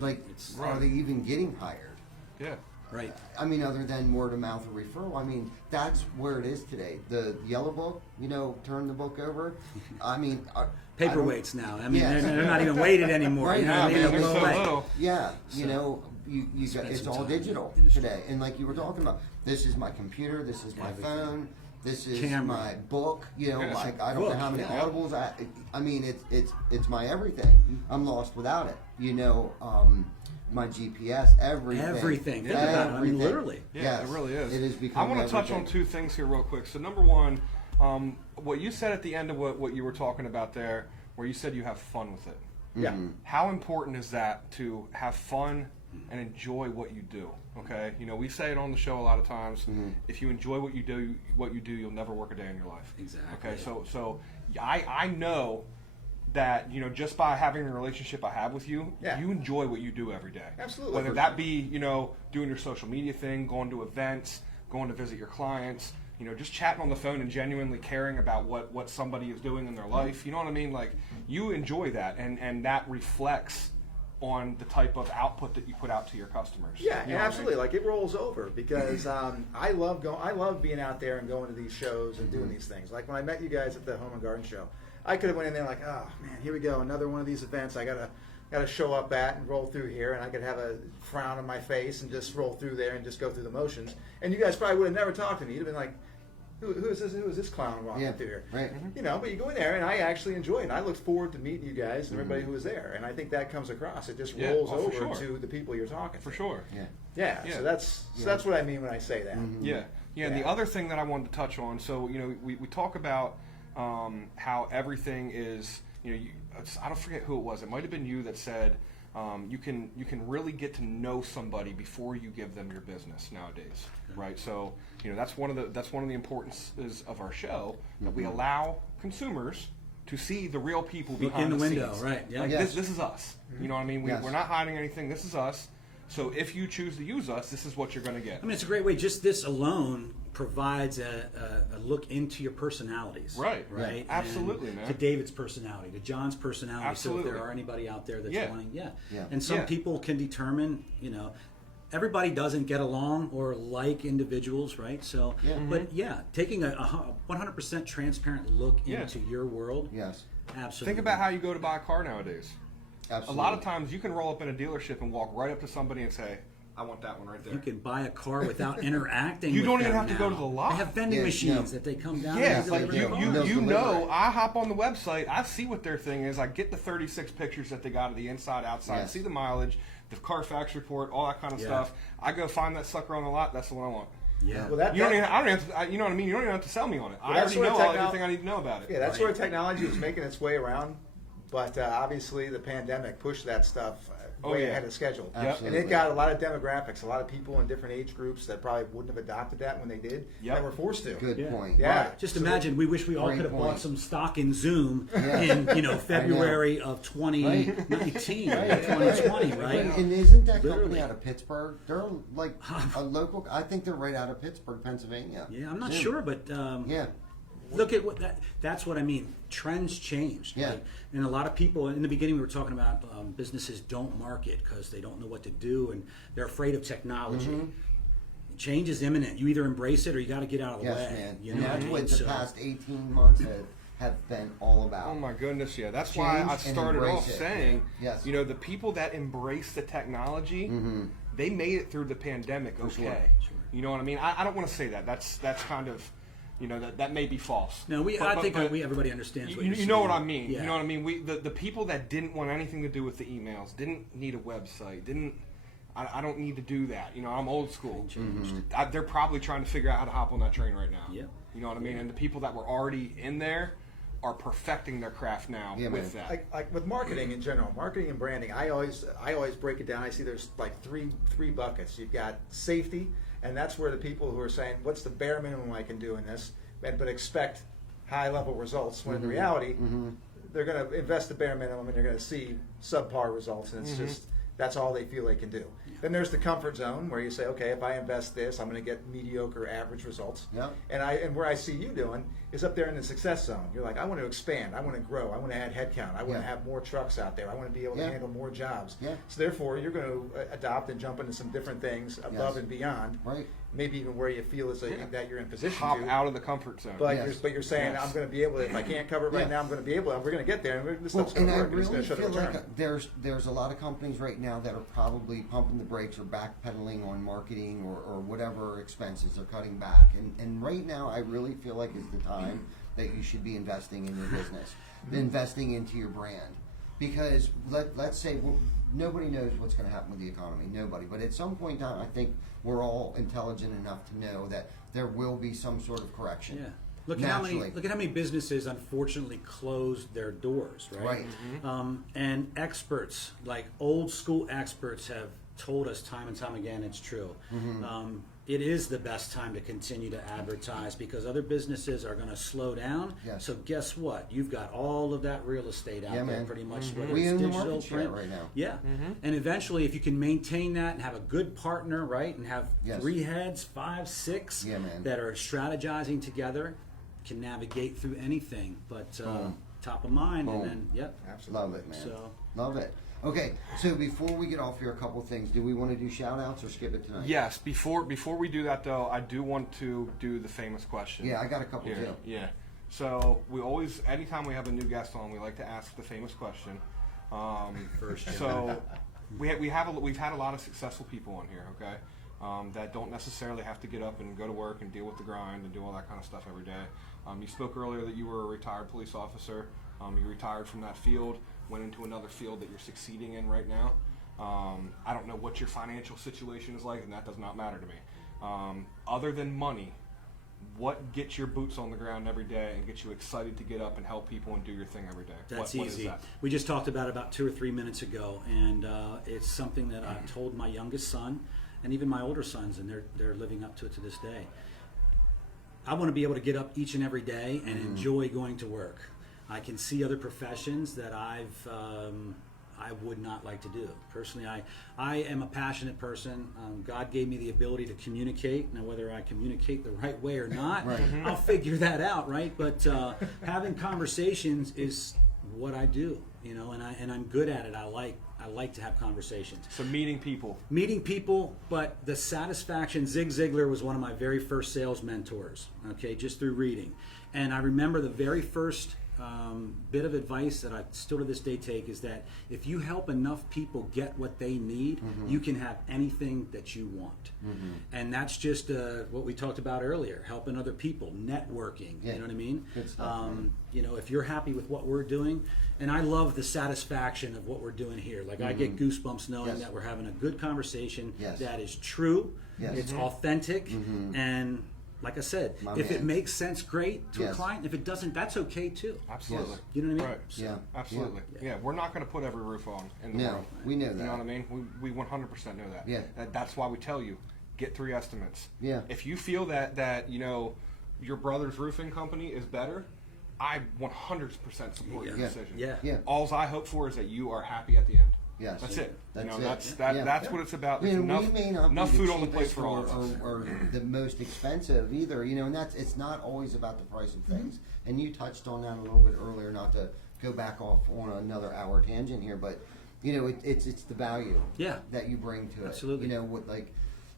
Like, it's are they even getting hired? Yeah. right. I mean, other than word of mouth or referral, I mean, that's where it is today. The yellow book, you know, turn the book over. I mean, Paperweights now. I mean, Yeah. they're not even weighted anymore. Right. You know Yeah, what I mean? man, They there's blow so away. little. Yeah, you So, know, you got, spend it's some all time in digital the industry. today, and like you were talking about, this is my computer, this is my Everything. phone, this is Camera. my book. You know, Yeah. like I don't know Book, how many yeah. audibles. I mean, it's my everything. I'm lost without it. You know, my GPS, everything. Everything. Think about it. I mean, Everything. literally. Yeah, Yes, it really is. It is I becoming want to touch everything. on two things here real quick. So number one, what you said at the end of what you were talking about there, where you said you have fun with it. Yeah. How important is that to have fun and enjoy what you do? Okay, you know, we say it on the show a lot of times. If you enjoy what you do, you'll never work a day in your life. Exactly. Okay, so I know that, you know, just by having the relationship I have with you, Yeah. you enjoy what you do every day. Absolutely. Whether For that sure. be, you know, doing your social media thing, going to events, going to visit your clients, you know, just chatting on the phone and genuinely caring about what somebody is doing in their life. You know what I mean? Like, you enjoy that, and that reflects on the type of output that you put out to your customers. Yeah, You know what I absolutely. mean? Like, it rolls over because I love being out there and going to these shows and doing these things. Like when I met you guys at the Home and Garden Show, I could have went in there like, oh man, here we go, another one of these events I gotta show up at and roll through here, and I could have a frown on my face and just roll through there and just go through the motions. And you guys probably would have never talked to me. You'd have been like, who is this clown walking Yeah, through here? right. You know, but you go in there, and I actually enjoy it. And I look forward to meeting you guys and everybody who was there. And I think that comes across. It just Yeah, rolls oh, for over sure. to the people you're talking For to. sure. Yeah. Yeah, Yeah. so that's what I mean when I say that. Yeah. And the other thing that I wanted to touch on, so we talk about how everything is, I don't forget who it was. It might have been you that said you can really get to know somebody before you give them your business nowadays, right? So that's one of the importances of our show, that we allow consumers to see the real people behind in the scenes. window, right? Yeah. Like Yes. this is us. You know what I mean? We're not hiding anything. This is us. So if you choose to use us, this is what you're going to get. I mean, it's a great way. Just this alone provides a look into your personalities. Right. Right. Absolutely, And man. To David's personality, to John's personality. Absolutely. So if there are anybody out there that's Yeah. wanting, Yeah. And some Yeah. people can determine, everybody doesn't get along or like individuals, right? So, but taking a 100% transparent look Yeah. into your world. Yes. Absolutely. Think about how you go to buy a car nowadays. Absolutely. A lot of times you can roll up in a dealership and walk right up to somebody and say, I want that one right there. You can buy a car without interacting. You with don't even them have to go now. to the lot. They have vending Yeah, machines no. that they come down. Yeah, and like deliver you- the car. you know, I hop on the website, I see what their thing is, I get the 36 pictures that they got of the inside, outside, Yes. see the mileage, the Carfax report, all that kind of Yeah. stuff. I go find that sucker on the lot, that's the one I want. Yeah. Well, You don't even, I don't have to, you know what I mean? You don't even have to sell me on it. I that's already know what everything I need to know about it. Yeah, that's Right. where technology was making its way around, but obviously the pandemic pushed that stuff way ahead of schedule. Absolutely. And it got a lot of demographics, a lot of people in different age groups that probably wouldn't have adopted that when they did, Yep. that were forced to. Good Yeah. point. Yeah. Right. Just imagine, we wish we all Great could have point. bought some stock in Zoom Yeah. in February of 2019, Right. 2020, right? And isn't that Literally. company out of Pittsburgh? They're like a local. I think they're right out of Pittsburgh, Pennsylvania. Yeah, I'm not Zoom. sure, but Yeah. look at that's what I mean. Trends changed. Yeah. Right? And a lot of people, in the beginning, we were talking about businesses don't market because they don't know what to do and they're afraid of technology. Mm-hmm. Change is imminent. You either embrace it or you got to get out of the Yes, way. man. You And know what I that's mean? what the So- past 18 months have been all about. Oh my goodness, yeah. That's why Change I and started embrace off it. saying, Yes. the people that embrace the technology, they made it through the pandemic okay. sure. You know what I mean? I don't want to say that. That's kind of, that may be false. No, I think everybody understands what You you're saying. know what I mean. Yeah. You know what I mean? The people that didn't want anything to do with the emails, didn't need a website, I don't need to do that. I'm old school. They're probably trying to figure out how to hop on that train right now. Yeah. You know what I mean? And the people that were already in there are perfecting their craft now Yeah, with man. that. Like with marketing in general, marketing and branding, I always break it down. I see there's like three buckets. You've got safety, and that's where the people who are saying, what's the bare minimum I can do in this, but expect high level results, when in reality, they're going to invest the bare minimum and they're going to see subpar results, and it's just, that's all they feel they can do. Then there's the comfort zone where you say, okay, if I invest this, I'm going to get mediocre, average results. Yep. And where I see you doing is up there in the success zone. You're like, I want to expand, I want to grow, I want to add headcount, I want to Yeah. have more trucks out there, I want to be able to Yeah. handle more jobs. Yeah. So therefore, you're going to adopt and jump into some different things above Yes. and beyond. Right. Maybe even where you feel that you're in position Hop to. out of the comfort zone. But Yes. you're saying, Yes. I'm going to be able to, if I can't cover it right Yeah. now, I'm going to be able to, we're going to get there, and this Well, stuff's going and to I work, and it's really going to show the feel return. like there's a lot of companies right now that are probably pumping the brakes or backpedaling on marketing or whatever expenses they're cutting back. And right now, I really feel like is the time that you should be investing in your business, investing into your brand. Because let's say nobody knows what's going to happen with the economy, nobody. But at some point in time, I think we're all intelligent enough to know that there will be some sort of correction. Yeah. Look at how many businesses unfortunately closed their doors, right? Right. And experts, like old school experts, have told us time and time again it's true. It is the best time to continue to advertise because other businesses are going to slow down. Yes. So guess what? You've got all of that real estate out Yeah, there, man. pretty much. Whether We it's own the digital, market share print. right now. Yeah. And eventually, if you can maintain that and have a good partner, right, and have Yes. 3 heads, 5, 6 Yeah, man. that are strategizing together, can navigate through anything. But top of mind, Boom. and then yep. Absolutely. Love it, man. So- Love it. Okay, so before we get off here, a couple of things. Do we want to do shout outs or skip it tonight? Yes, before we do that though, I do want to do the famous question. Yeah, I got a couple Yeah, too. yeah. So we always, anytime we have a new guest on, we like to ask the famous question. So we've had a lot of successful people on here, okay, that don't necessarily have to get up and go to work and deal with the grind and do all that kind of stuff every day. You spoke earlier that you were a retired police officer. You retired from that field, went into another field that you're succeeding in right now. I don't know what your financial situation is like, and that does not matter to me. Other than money, what gets your boots on the ground every day and gets you excited to get up and help people and do your thing every day? That's what easy. Is that? We just talked about 2 or 3 minutes ago, and it's something that I've told my youngest son and even my older sons, and they're living up to it to this day. I want to be able to get up each and every day and enjoy going to work. I can see other professions that I would not like to do. Personally, I am a passionate person. God gave me the ability to communicate. Now, whether I communicate the right way or not, I'll figure that out, right? But having conversations is what I do, and I'm good at it. I like to have conversations. So meeting people, but the satisfaction. Zig Ziglar was one of my very first sales mentors. Okay, just through reading, and I remember the very first bit of advice that I still to this day take is that if you help enough people get what they need, you can have anything that you want. And that's just what we talked about earlier, helping other people, networking, you know what I mean? Good stuff, If you're happy with what we're doing, and I love the satisfaction of what we're doing here. Like I get goosebumps knowing that we're having a good conversation that is true, it's authentic, and like I said, if it makes sense, great to a client. If it doesn't, that's okay too. Absolutely. Yes. You know what I mean? Right. Yeah. Absolutely. Yeah. We're not going to put every roof on in the world. We know that. You know what I mean? We 100% know that. Yeah. That's why we tell you, get 3 estimates. Yeah. If you feel that your brother's roofing company is better, I 100% support your decision. Yeah. All I hope for is that you are happy at the end. Yes. That's it. That's it. That's what it's about. There's We enough may not enough be the food on the plate cheapest for all of us. or the most expensive either, and it's not always about the price of things. And you touched on that a little bit earlier, not to go back off on another hour tangent here, but it's the value that you bring to it. Absolutely.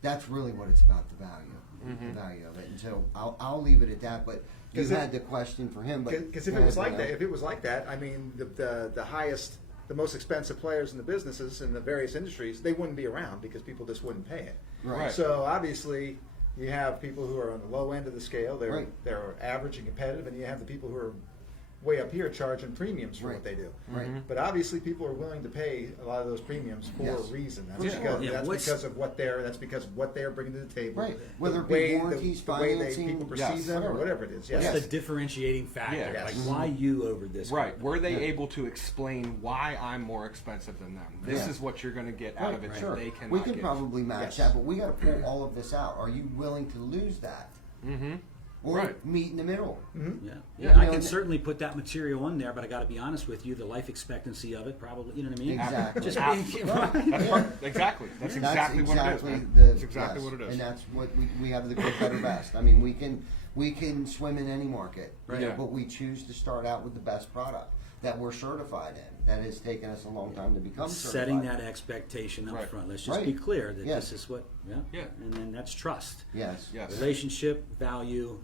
That's really what it's about, the value, the value of it. And so I'll leave it at that. But you had the question for him, because if it was like that, I mean, the most expensive players in the businesses in the various industries, they wouldn't be around because people just wouldn't pay it. Right. So obviously, you have people who are on the low end of the scale. They're average and competitive, and you have the people who are way up here charging premiums for what they do. Right. But obviously, people are willing to pay a lot of those premiums for a reason. That's because of what they're bringing to the table. Right. Whether it be warranties, the way financing, people perceive them, or whatever it is. What's the differentiating factor? Yeah. Like why you over this? Right. Were they able to explain why I'm more expensive than them? This is what you're going to get out of it that they cannot We can get. probably match that, but we got to pull all of this out. Are you willing to lose that? Or meet in the middle? Yeah. I can certainly put that material in there, but I got to be honest with you, the life expectancy of it probably, you know what I mean? Exactly. Just Exactly. That's exactly what it is. Man. That's That's exactly what it is. And that's what we have the good, better, best. I mean, we can swim in any market, but we choose to start out with the best product that we're certified in. That has taken us a long time to become certified. Setting that expectation up front. Let's just be clear that this is what, and then that's trust. Yes. Relationship, value.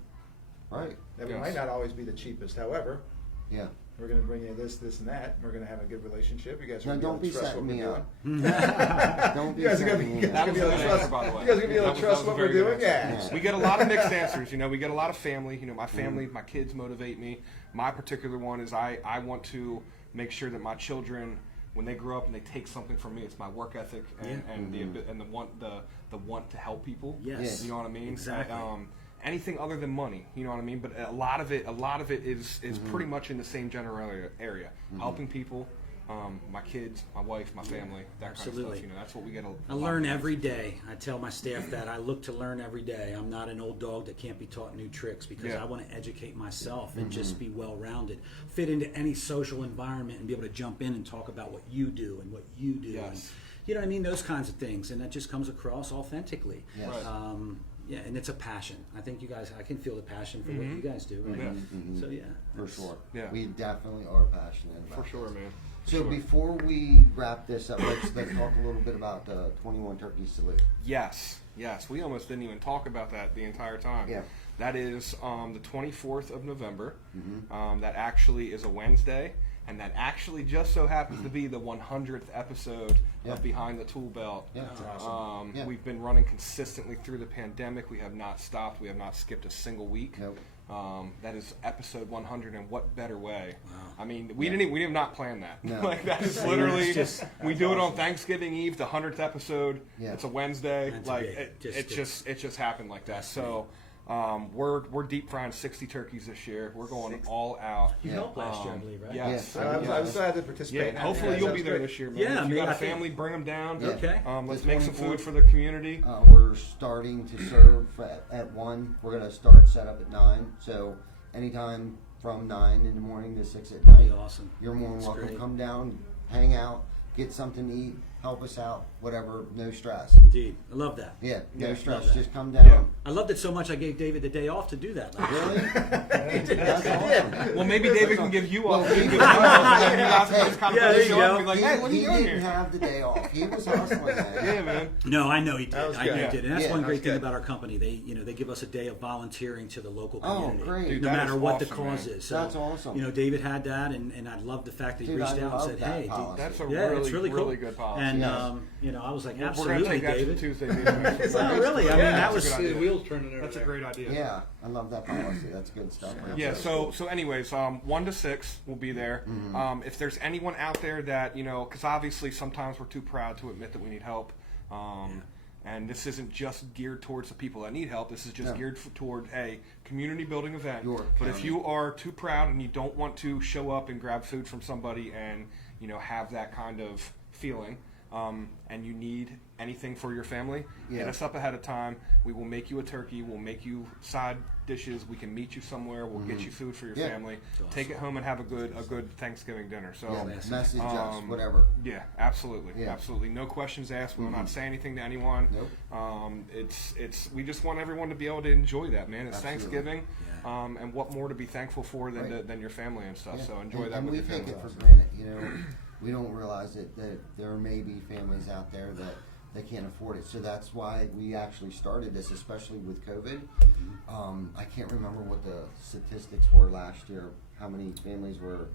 Right. That we might not always be the cheapest. However, Yeah. we're going to bring you this, and that. We're going to have a good relationship. You guys are Now, going don't to be trust what setting we're me doing. up. Don't be You guys are setting me That up. was a good answer, by the way. You guys are going to be able to trust what we're doing. Yeah. We get a lot of mixed answers. We get a lot of family. My family, my kids motivate me. My particular one is I want to make sure that my children, when they grow up and they take something from me, it's my work ethic and the want to help people. Yes. You know what I mean? Exactly. Anything other than money, you know what I mean? But a lot of it is pretty much in the same general area. Helping people, my kids, my wife, my family, that kind of stuff. That's what we get. I learn every day. I tell my staff that I look to learn every day. I'm not an old dog that can't be taught new tricks because I want to educate myself and just be well-rounded, fit into any social environment and be able to jump in and talk about what you do and what you do. Yes. And, you know what I mean? Those kinds of things. And that just comes across authentically. Yes. Yeah, and it's a passion. I think you guys, I can feel the passion for what you guys do, right? So, For sure. Yeah. We definitely are passionate about For sure, man. So before we wrap this up, let's talk a little bit about the 21 Turkey Salute. Yes. We almost didn't even talk about that the entire time. Yeah. That is the 24th of November. That actually is a Wednesday, and that actually just so happens to be the 100th episode of Behind the Tool Belt. Yeah, that's awesome. We've been running consistently through the pandemic. We have not stopped. We have not skipped a single week. Nope. That is episode 100, and what better way? Wow. I mean, we did not plan that. No. Like that is literally we do it on Thanksgiving Eve, the 100th episode. Yeah. It's a Wednesday. That's like big. it just happened like that. So we're deep frying 60 turkeys this year. We're going all out. You helped last year, I believe, right? Yes. Yeah. I was glad to participate. in that. Hopefully Yeah, you'll sounds be there great. this year, man. Yeah, if you man, got a I think- family, bring them down. Yeah. Okay. Let's The make some 24th. food for the community. We're starting to serve at 1. We're going to start set up at 9. So anytime from 9 in the morning to 6 at night. That'd be awesome. You're more than That's welcome. great. Come down, hang out, get something to eat, help us out, whatever. No stress. Indeed. I love that. Yeah, Yeah, no love stress. that. Just come down. Yeah. I loved it so much I gave David the day off to do that last year. Really? That's awesome. Well, maybe David can give you Well, off. he- You guys can just kind of Yeah, there you show up and go. be like, He, hey, what are he you doing didn't here? have the day off. He was hustling, man. Yeah, man. No, I know he did. That was I know good. he did, and that's Yeah, one that great was thing good. about our company. They give us a day of volunteering to the local Oh, community, great. Dude, no that matter is what the awesome, cause man. is. So, That's awesome. You know, David had that, and I love the fact that he Dude, reached I out and love said, that "Hey, policy. That's a yeah, it's really cool, good policy. And Yes. you know, I was like, We're going to absolutely, take that to David. the Tuesday meeting. No, really. I mean, Yeah, that that's was a good See the idea. wheels turning over That's a there. great idea. Yeah, I love that policy. That's good stuff. Right Yeah. there. So anyways, 1 to 6 will be there. If there's anyone out there that because obviously sometimes we're too proud to admit that we need help. And this isn't just geared towards the people that need help. This is just No. geared toward a community building event. York But if County. you are too proud and you don't want to show up and grab food from somebody and have that kind of feeling, and you need anything for your family, hit Yeah. us up ahead of time. We will make you a turkey. We'll make you side dishes. We can meet you somewhere. We'll get you food for your Yeah. family. Take it home and have a good Thanksgiving dinner. So. Yeah, Classic. message us, whatever. Yeah, absolutely, Yeah. absolutely. No questions asked. We will not say anything to anyone. Nope. It's we just want everyone to be able to enjoy that, man. It's Absolutely. Thanksgiving, Yeah. and what more to be thankful for than Right. than your family and stuff. Yeah. So enjoy and, that and with we your take family. it for granted. We don't realize that there may be families out there that they can't afford it. So that's why we actually started this, especially with COVID. I can't remember what the statistics were last year. How many families were?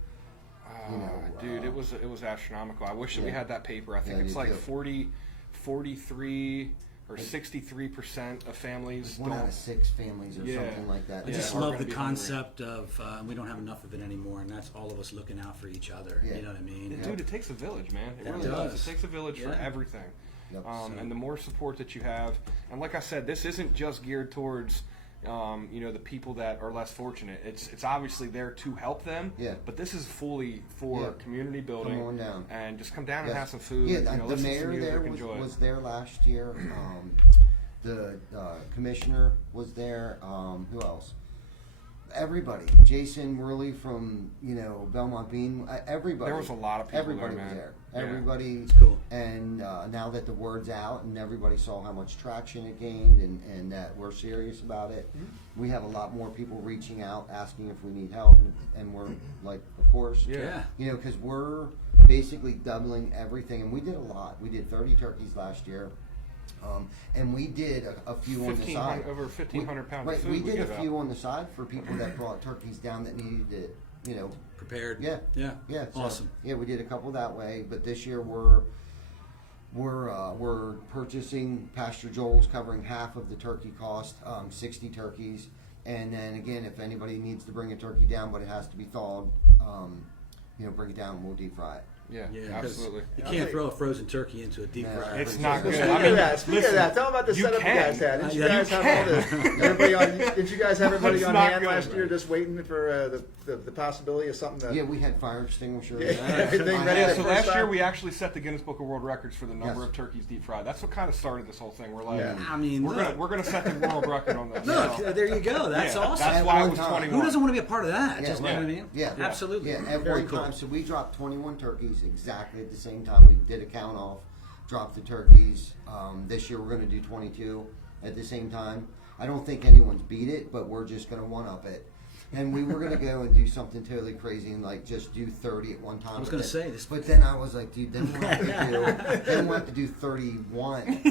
Dude, it was astronomical. I wish that we yeah. had that paper. I think Yeah, it's you like do. 43 or 63% of families One out don't. of 6 families or Yeah. something like that. I Yeah, just we're love gonna the be hungry. concept of we don't have enough of it anymore, and that's all of us looking out for each other. Yeah. You know what I mean? Dude, it takes a village, man. It It really does. does. It takes a village for Yeah. everything. Yep. And the more support that you have, and like I said, this isn't just geared towards, the people that are less fortunate. It's obviously there to help them. Yeah. But this is fully for Yeah. community building. Come on down. And just come down and Yes. have some food. Yeah, listen the to some mayor music, there enjoy it. was there last year. The commissioner was there. Who else? Everybody. Jason Worley from Belmont Bean. Everybody. There was a lot of people Everybody there, was man. there. Yeah. Everybody. It's cool. And now that the word's out and everybody saw how much traction it gained and that we're serious about it, we have a lot more people reaching out asking if we need help, and we're like, of course. Yeah. Because we're basically doubling everything, and we did a lot. We did 30 turkeys last year. And we did a few on the side. Over 1,500 pounds of Right, food we we did a give out. few on the side for people that brought turkeys down that needed to, Prepared. Yeah. Yeah. yeah. So, Awesome. Yeah, we did a couple that way, but this year we're purchasing. Pastor Joel's covering half of the turkey cost, 60 turkeys, and then again, if anybody needs to bring a turkey down, but it has to be thawed, bring it down and we'll deep fry it. Yeah, Yeah, 'cause absolutely. You can't throw a frozen turkey into a deep No. fryer. It's Pretty not sure. good. Speaking I mean, of that, speaking of that, tell them about the you setup can. you guys had. Didn't you Yeah, guys you have all the everybody on? Did you guys have everybody It's on not hand good, last year, right. just waiting for the possibility of something? To, Yeah, we had fire extinguishers. Yeah, everything I ready had- to So first last year time? we actually set the Guinness Book of World Records for the number Yes. of turkeys deep fried. That's what kind of started this whole thing. We're like, Yeah. I mean, we're gonna set the world record on this. Look, So, there you go. That's yeah, awesome. That's At why it one was time. 21. Who doesn't want to be a part of that? Yeah. Just, you know what I mean? Yeah, Absolutely. Yeah, at Very one cool. time. So we dropped 21 turkeys exactly at the same time. We did a count off, dropped the turkeys. This year we're going to do 22 at the same time. I don't think anyone's beat it, but we're just going to one up it. And we were going to go and do something totally crazy and like just do 30 at one time. I was going to say this. But then I was like, dude, then we'll have to do 31.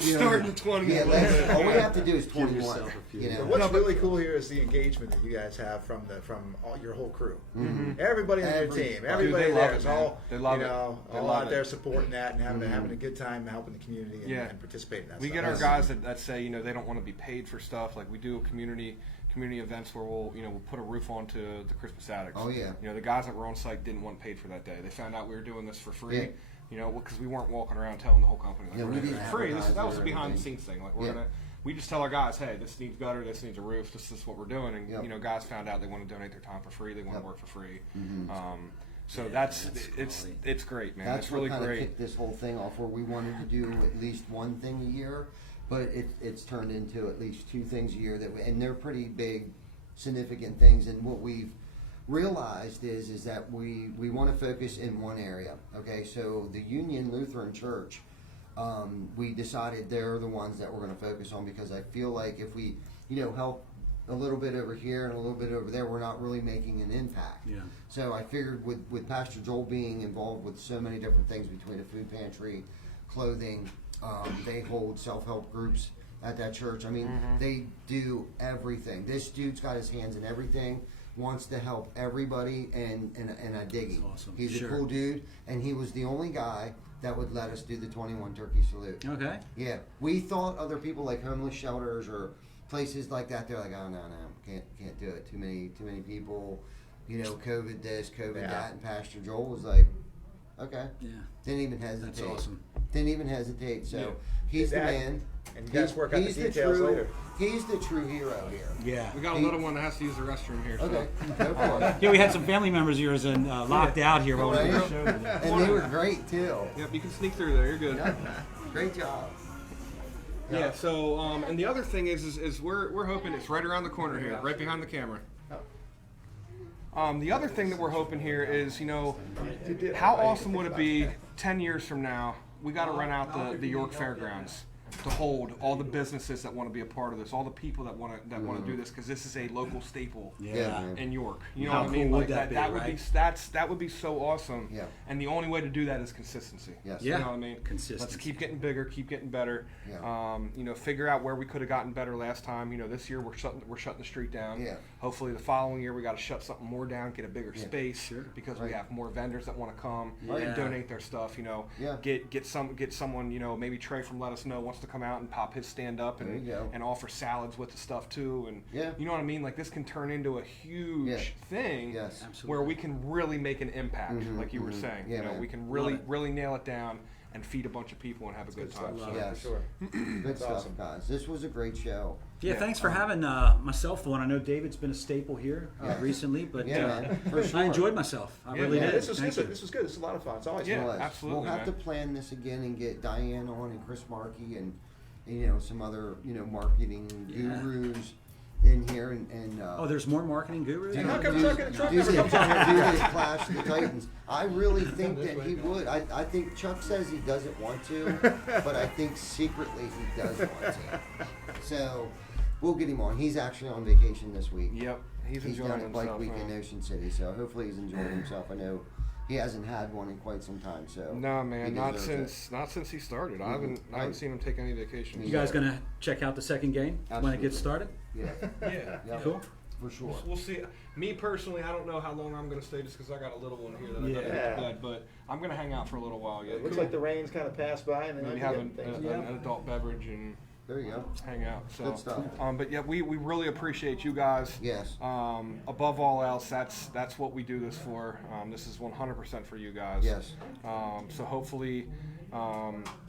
Starting at 20. Yeah, all we have to do is 21. yourself a few. You know? What's really cool here is the engagement that you guys have from all your whole crew. Everybody on your team, everybody Dude, they love there it, is man. all They love you it. know, They all love out it. there supporting that and having a good time helping the community and participating in that We stuff. get our guys that say, they don't want to be paid for stuff. Like we do community events where we'll put a roof onto the Christmas attics. Oh, yeah. The guys that were on site didn't want paid for that day. They found out we were doing this for free. Yeah. Because we weren't walking around telling the whole company like, Yeah, we're we doing it didn't for free. advertise That was it a or behind the anything. scenes thing. Like we just tell our guys, hey, this needs gutter, this needs a roof, this is what we're doing, and guys found out they want to donate their time for free, they want to work for free. So that's it's great, man. That's it's really what kind great. of kicked this whole thing off, where we wanted to do at least one thing a year, but it's turned into at least 2 things a year and they're pretty big, significant things. And what we've realized is that we want to focus in one area. Okay, so the Union Lutheran Church, we decided they're the ones that we're going to focus on, because I feel like if we help a little bit over here and a little bit over there, we're not really making an impact. Yeah. So I figured with Pastor Joel being involved with so many different things, between a food pantry, clothing, they hold self-help groups at that church. I mean, they do everything. This dude's got his hands in everything, wants to help everybody, and I dig him. That's awesome. He's Sure. a cool dude, and he was the only guy that would let us do the 21 turkey salute. Okay. Yeah, we thought other people like homeless shelters or places like that, they're like, oh no, can't do it. Too many people, COVID this, COVID that. And Pastor Joel was like, okay, Yeah. didn't even hesitate. That's awesome. Didn't even hesitate. So Yeah. he's the That- man. and you guys work out the He's details true, later. He's the true hero here. Yeah. We got a little one that has to use the restroom here. So. Okay, go for it. Yeah, we had some family members of yours locked out here while we were doing the show today. And they were great too. Yep, you can sneak through there. You're good. Great job. Yeah. So, and the other thing is we're hoping it's right around the corner here, right behind the camera. The other thing that we're hoping here is, how awesome would it be 10 years from now? We got to rent out the York Fairgrounds to hold all the businesses that want to be a part of this, all the people that want to do this, because this is a local staple Yeah, man. in York. You know How what I mean? cool Like would that be, that would right? be that would be so awesome. Yeah. And the only way to do that is consistency. Yes. You Yeah. know what I mean? Consistency. Let's keep getting bigger, keep getting better. Yeah. Figure out where we could have gotten better last time. This year we're shutting the street down. Yeah. Hopefully the following year we got to shut something more down, get a bigger space, Sure. because Right. we have more vendors that want to come Right. and donate their stuff. Yeah. Get someone. Maybe Trey from Let Us Know wants to come out and pop his stand up There you go. and offer salads with the stuff too. And Yeah. you know what I mean? Like this can turn into a huge Yeah. thing. Yes. Absolutely. Where we can really make an impact, like you were saying. Yeah, man. We can Love really it. really nail it down and feed a bunch of people and have a good time. stuff. So. Yes. For sure. Good stuff, awesome. guys. This was a great show. Yeah, Yeah. thanks for having myself on. I know David's been a staple here Yeah. recently, but Yeah, man, for sure. I enjoyed myself. I really Yeah, did. this was Thank you. this was good. This is a lot of fun. It's always Yeah. fun. Was. absolutely, We'll have man. to plan this again and get Diane on and Chris Markey and some other marketing Yeah. gurus in here and Oh, there's more marketing gurus? And how come do Chuck the never comes on here? Clash of the Titans. I really think that he would. I think Chuck says he doesn't want to, but I think secretly he does want to. So we'll get him on. He's actually on vacation this week. Yep, he's He's enjoying down at himself. Bike Week in man. Ocean City, so hopefully he's enjoying himself. I know he hasn't had one in quite some time, so No, man, he not deserves since he started. I haven't Right. seen him take any vacation. You guys going to check out the second game when it gets started? it. Yeah, Yeah. yeah, Cool. for sure. We'll see. Me personally, I don't know how long I'm going to stay just because I got a little one here that I got to Yeah. get to bed. But I'm going to hang out for a little while. Yeah, It looks like the rain's kind of passed by, and then maybe I have can get things. an adult beverage and There you go. hang out. So, Good stuff. But yeah, we really appreciate you guys. Yes. Above all else, that's what we do this for. This is 100% for you guys. Yes. So hopefully,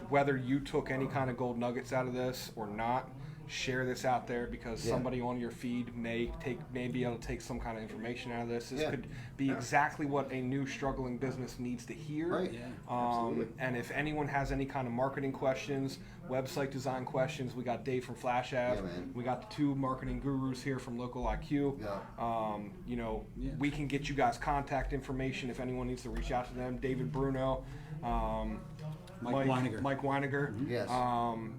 whether you took any kind of gold nuggets out of this or not, share this out there because Yeah. somebody on your feed may be able to take some kind of information out of this. This Yeah. could be exactly what a new struggling business needs to hear. Right. Yeah. And if anyone has any kind of marketing questions, website design questions, we got Dave from Flash Ave. Yeah, man. We got the 2 marketing gurus here from LocalIQ. Yeah. We can get you guys contact information if anyone needs to reach out to them. David Bruno, Mike Wynegar. Mike Wynegar. Yes.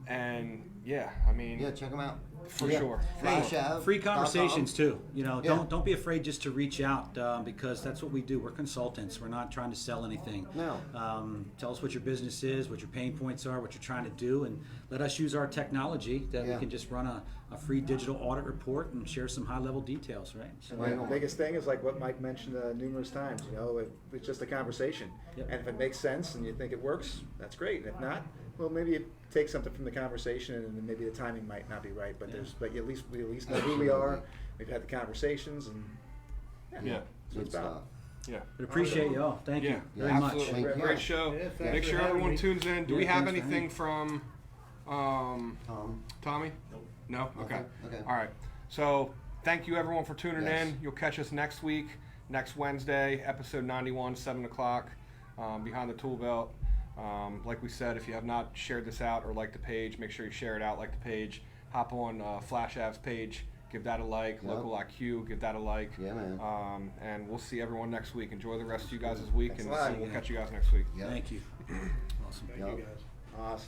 And yeah, I mean, Yeah, check them out. For Yeah. sure. Flash Ave. Free conversations too. Yeah. Don't be afraid just to reach out because that's what we do. We're consultants. We're not trying to sell anything. No. Tell us what your business is, what your pain points are, what you're trying to do, and let us use our technology that we Yeah. can just run a free digital audit report and share some high-level details, right? So, Right The on. biggest thing is like what Mike mentioned numerous times. It's just a conversation, Yep. and if it makes sense and you think it works, that's great. And if not, well, maybe you take something from the conversation, and then maybe the timing might not be right. But we at least know who we are. We've had the conversations, and Yeah. that's what Good it's about. stuff. Yeah. but appreciate you all. Thank Yeah, you very absolutely. much. Thank you. Great show. Yeah, thanks Make for sure having everyone me. tunes in. Do Yeah, we have thanks for anything from Tommy? No? Okay. Okay. All right. So thank you everyone for tuning Yes. in. You'll catch us next week, next Wednesday, episode 91, 7 o'clock, Behind the Tool Belt. Like we said, if you have not shared this out or liked the page, make sure you share it out, like the page. Hop on Flash Ave's page, give that a like. Yep. LocalIQ, give that a like. Yeah, man. And we'll see everyone next week. Enjoy the rest of you guys' week, Thanks and a lot. we'll catch you guys next week. Yep. Thank you. Awesome. Thank Yup. you guys. Awesome.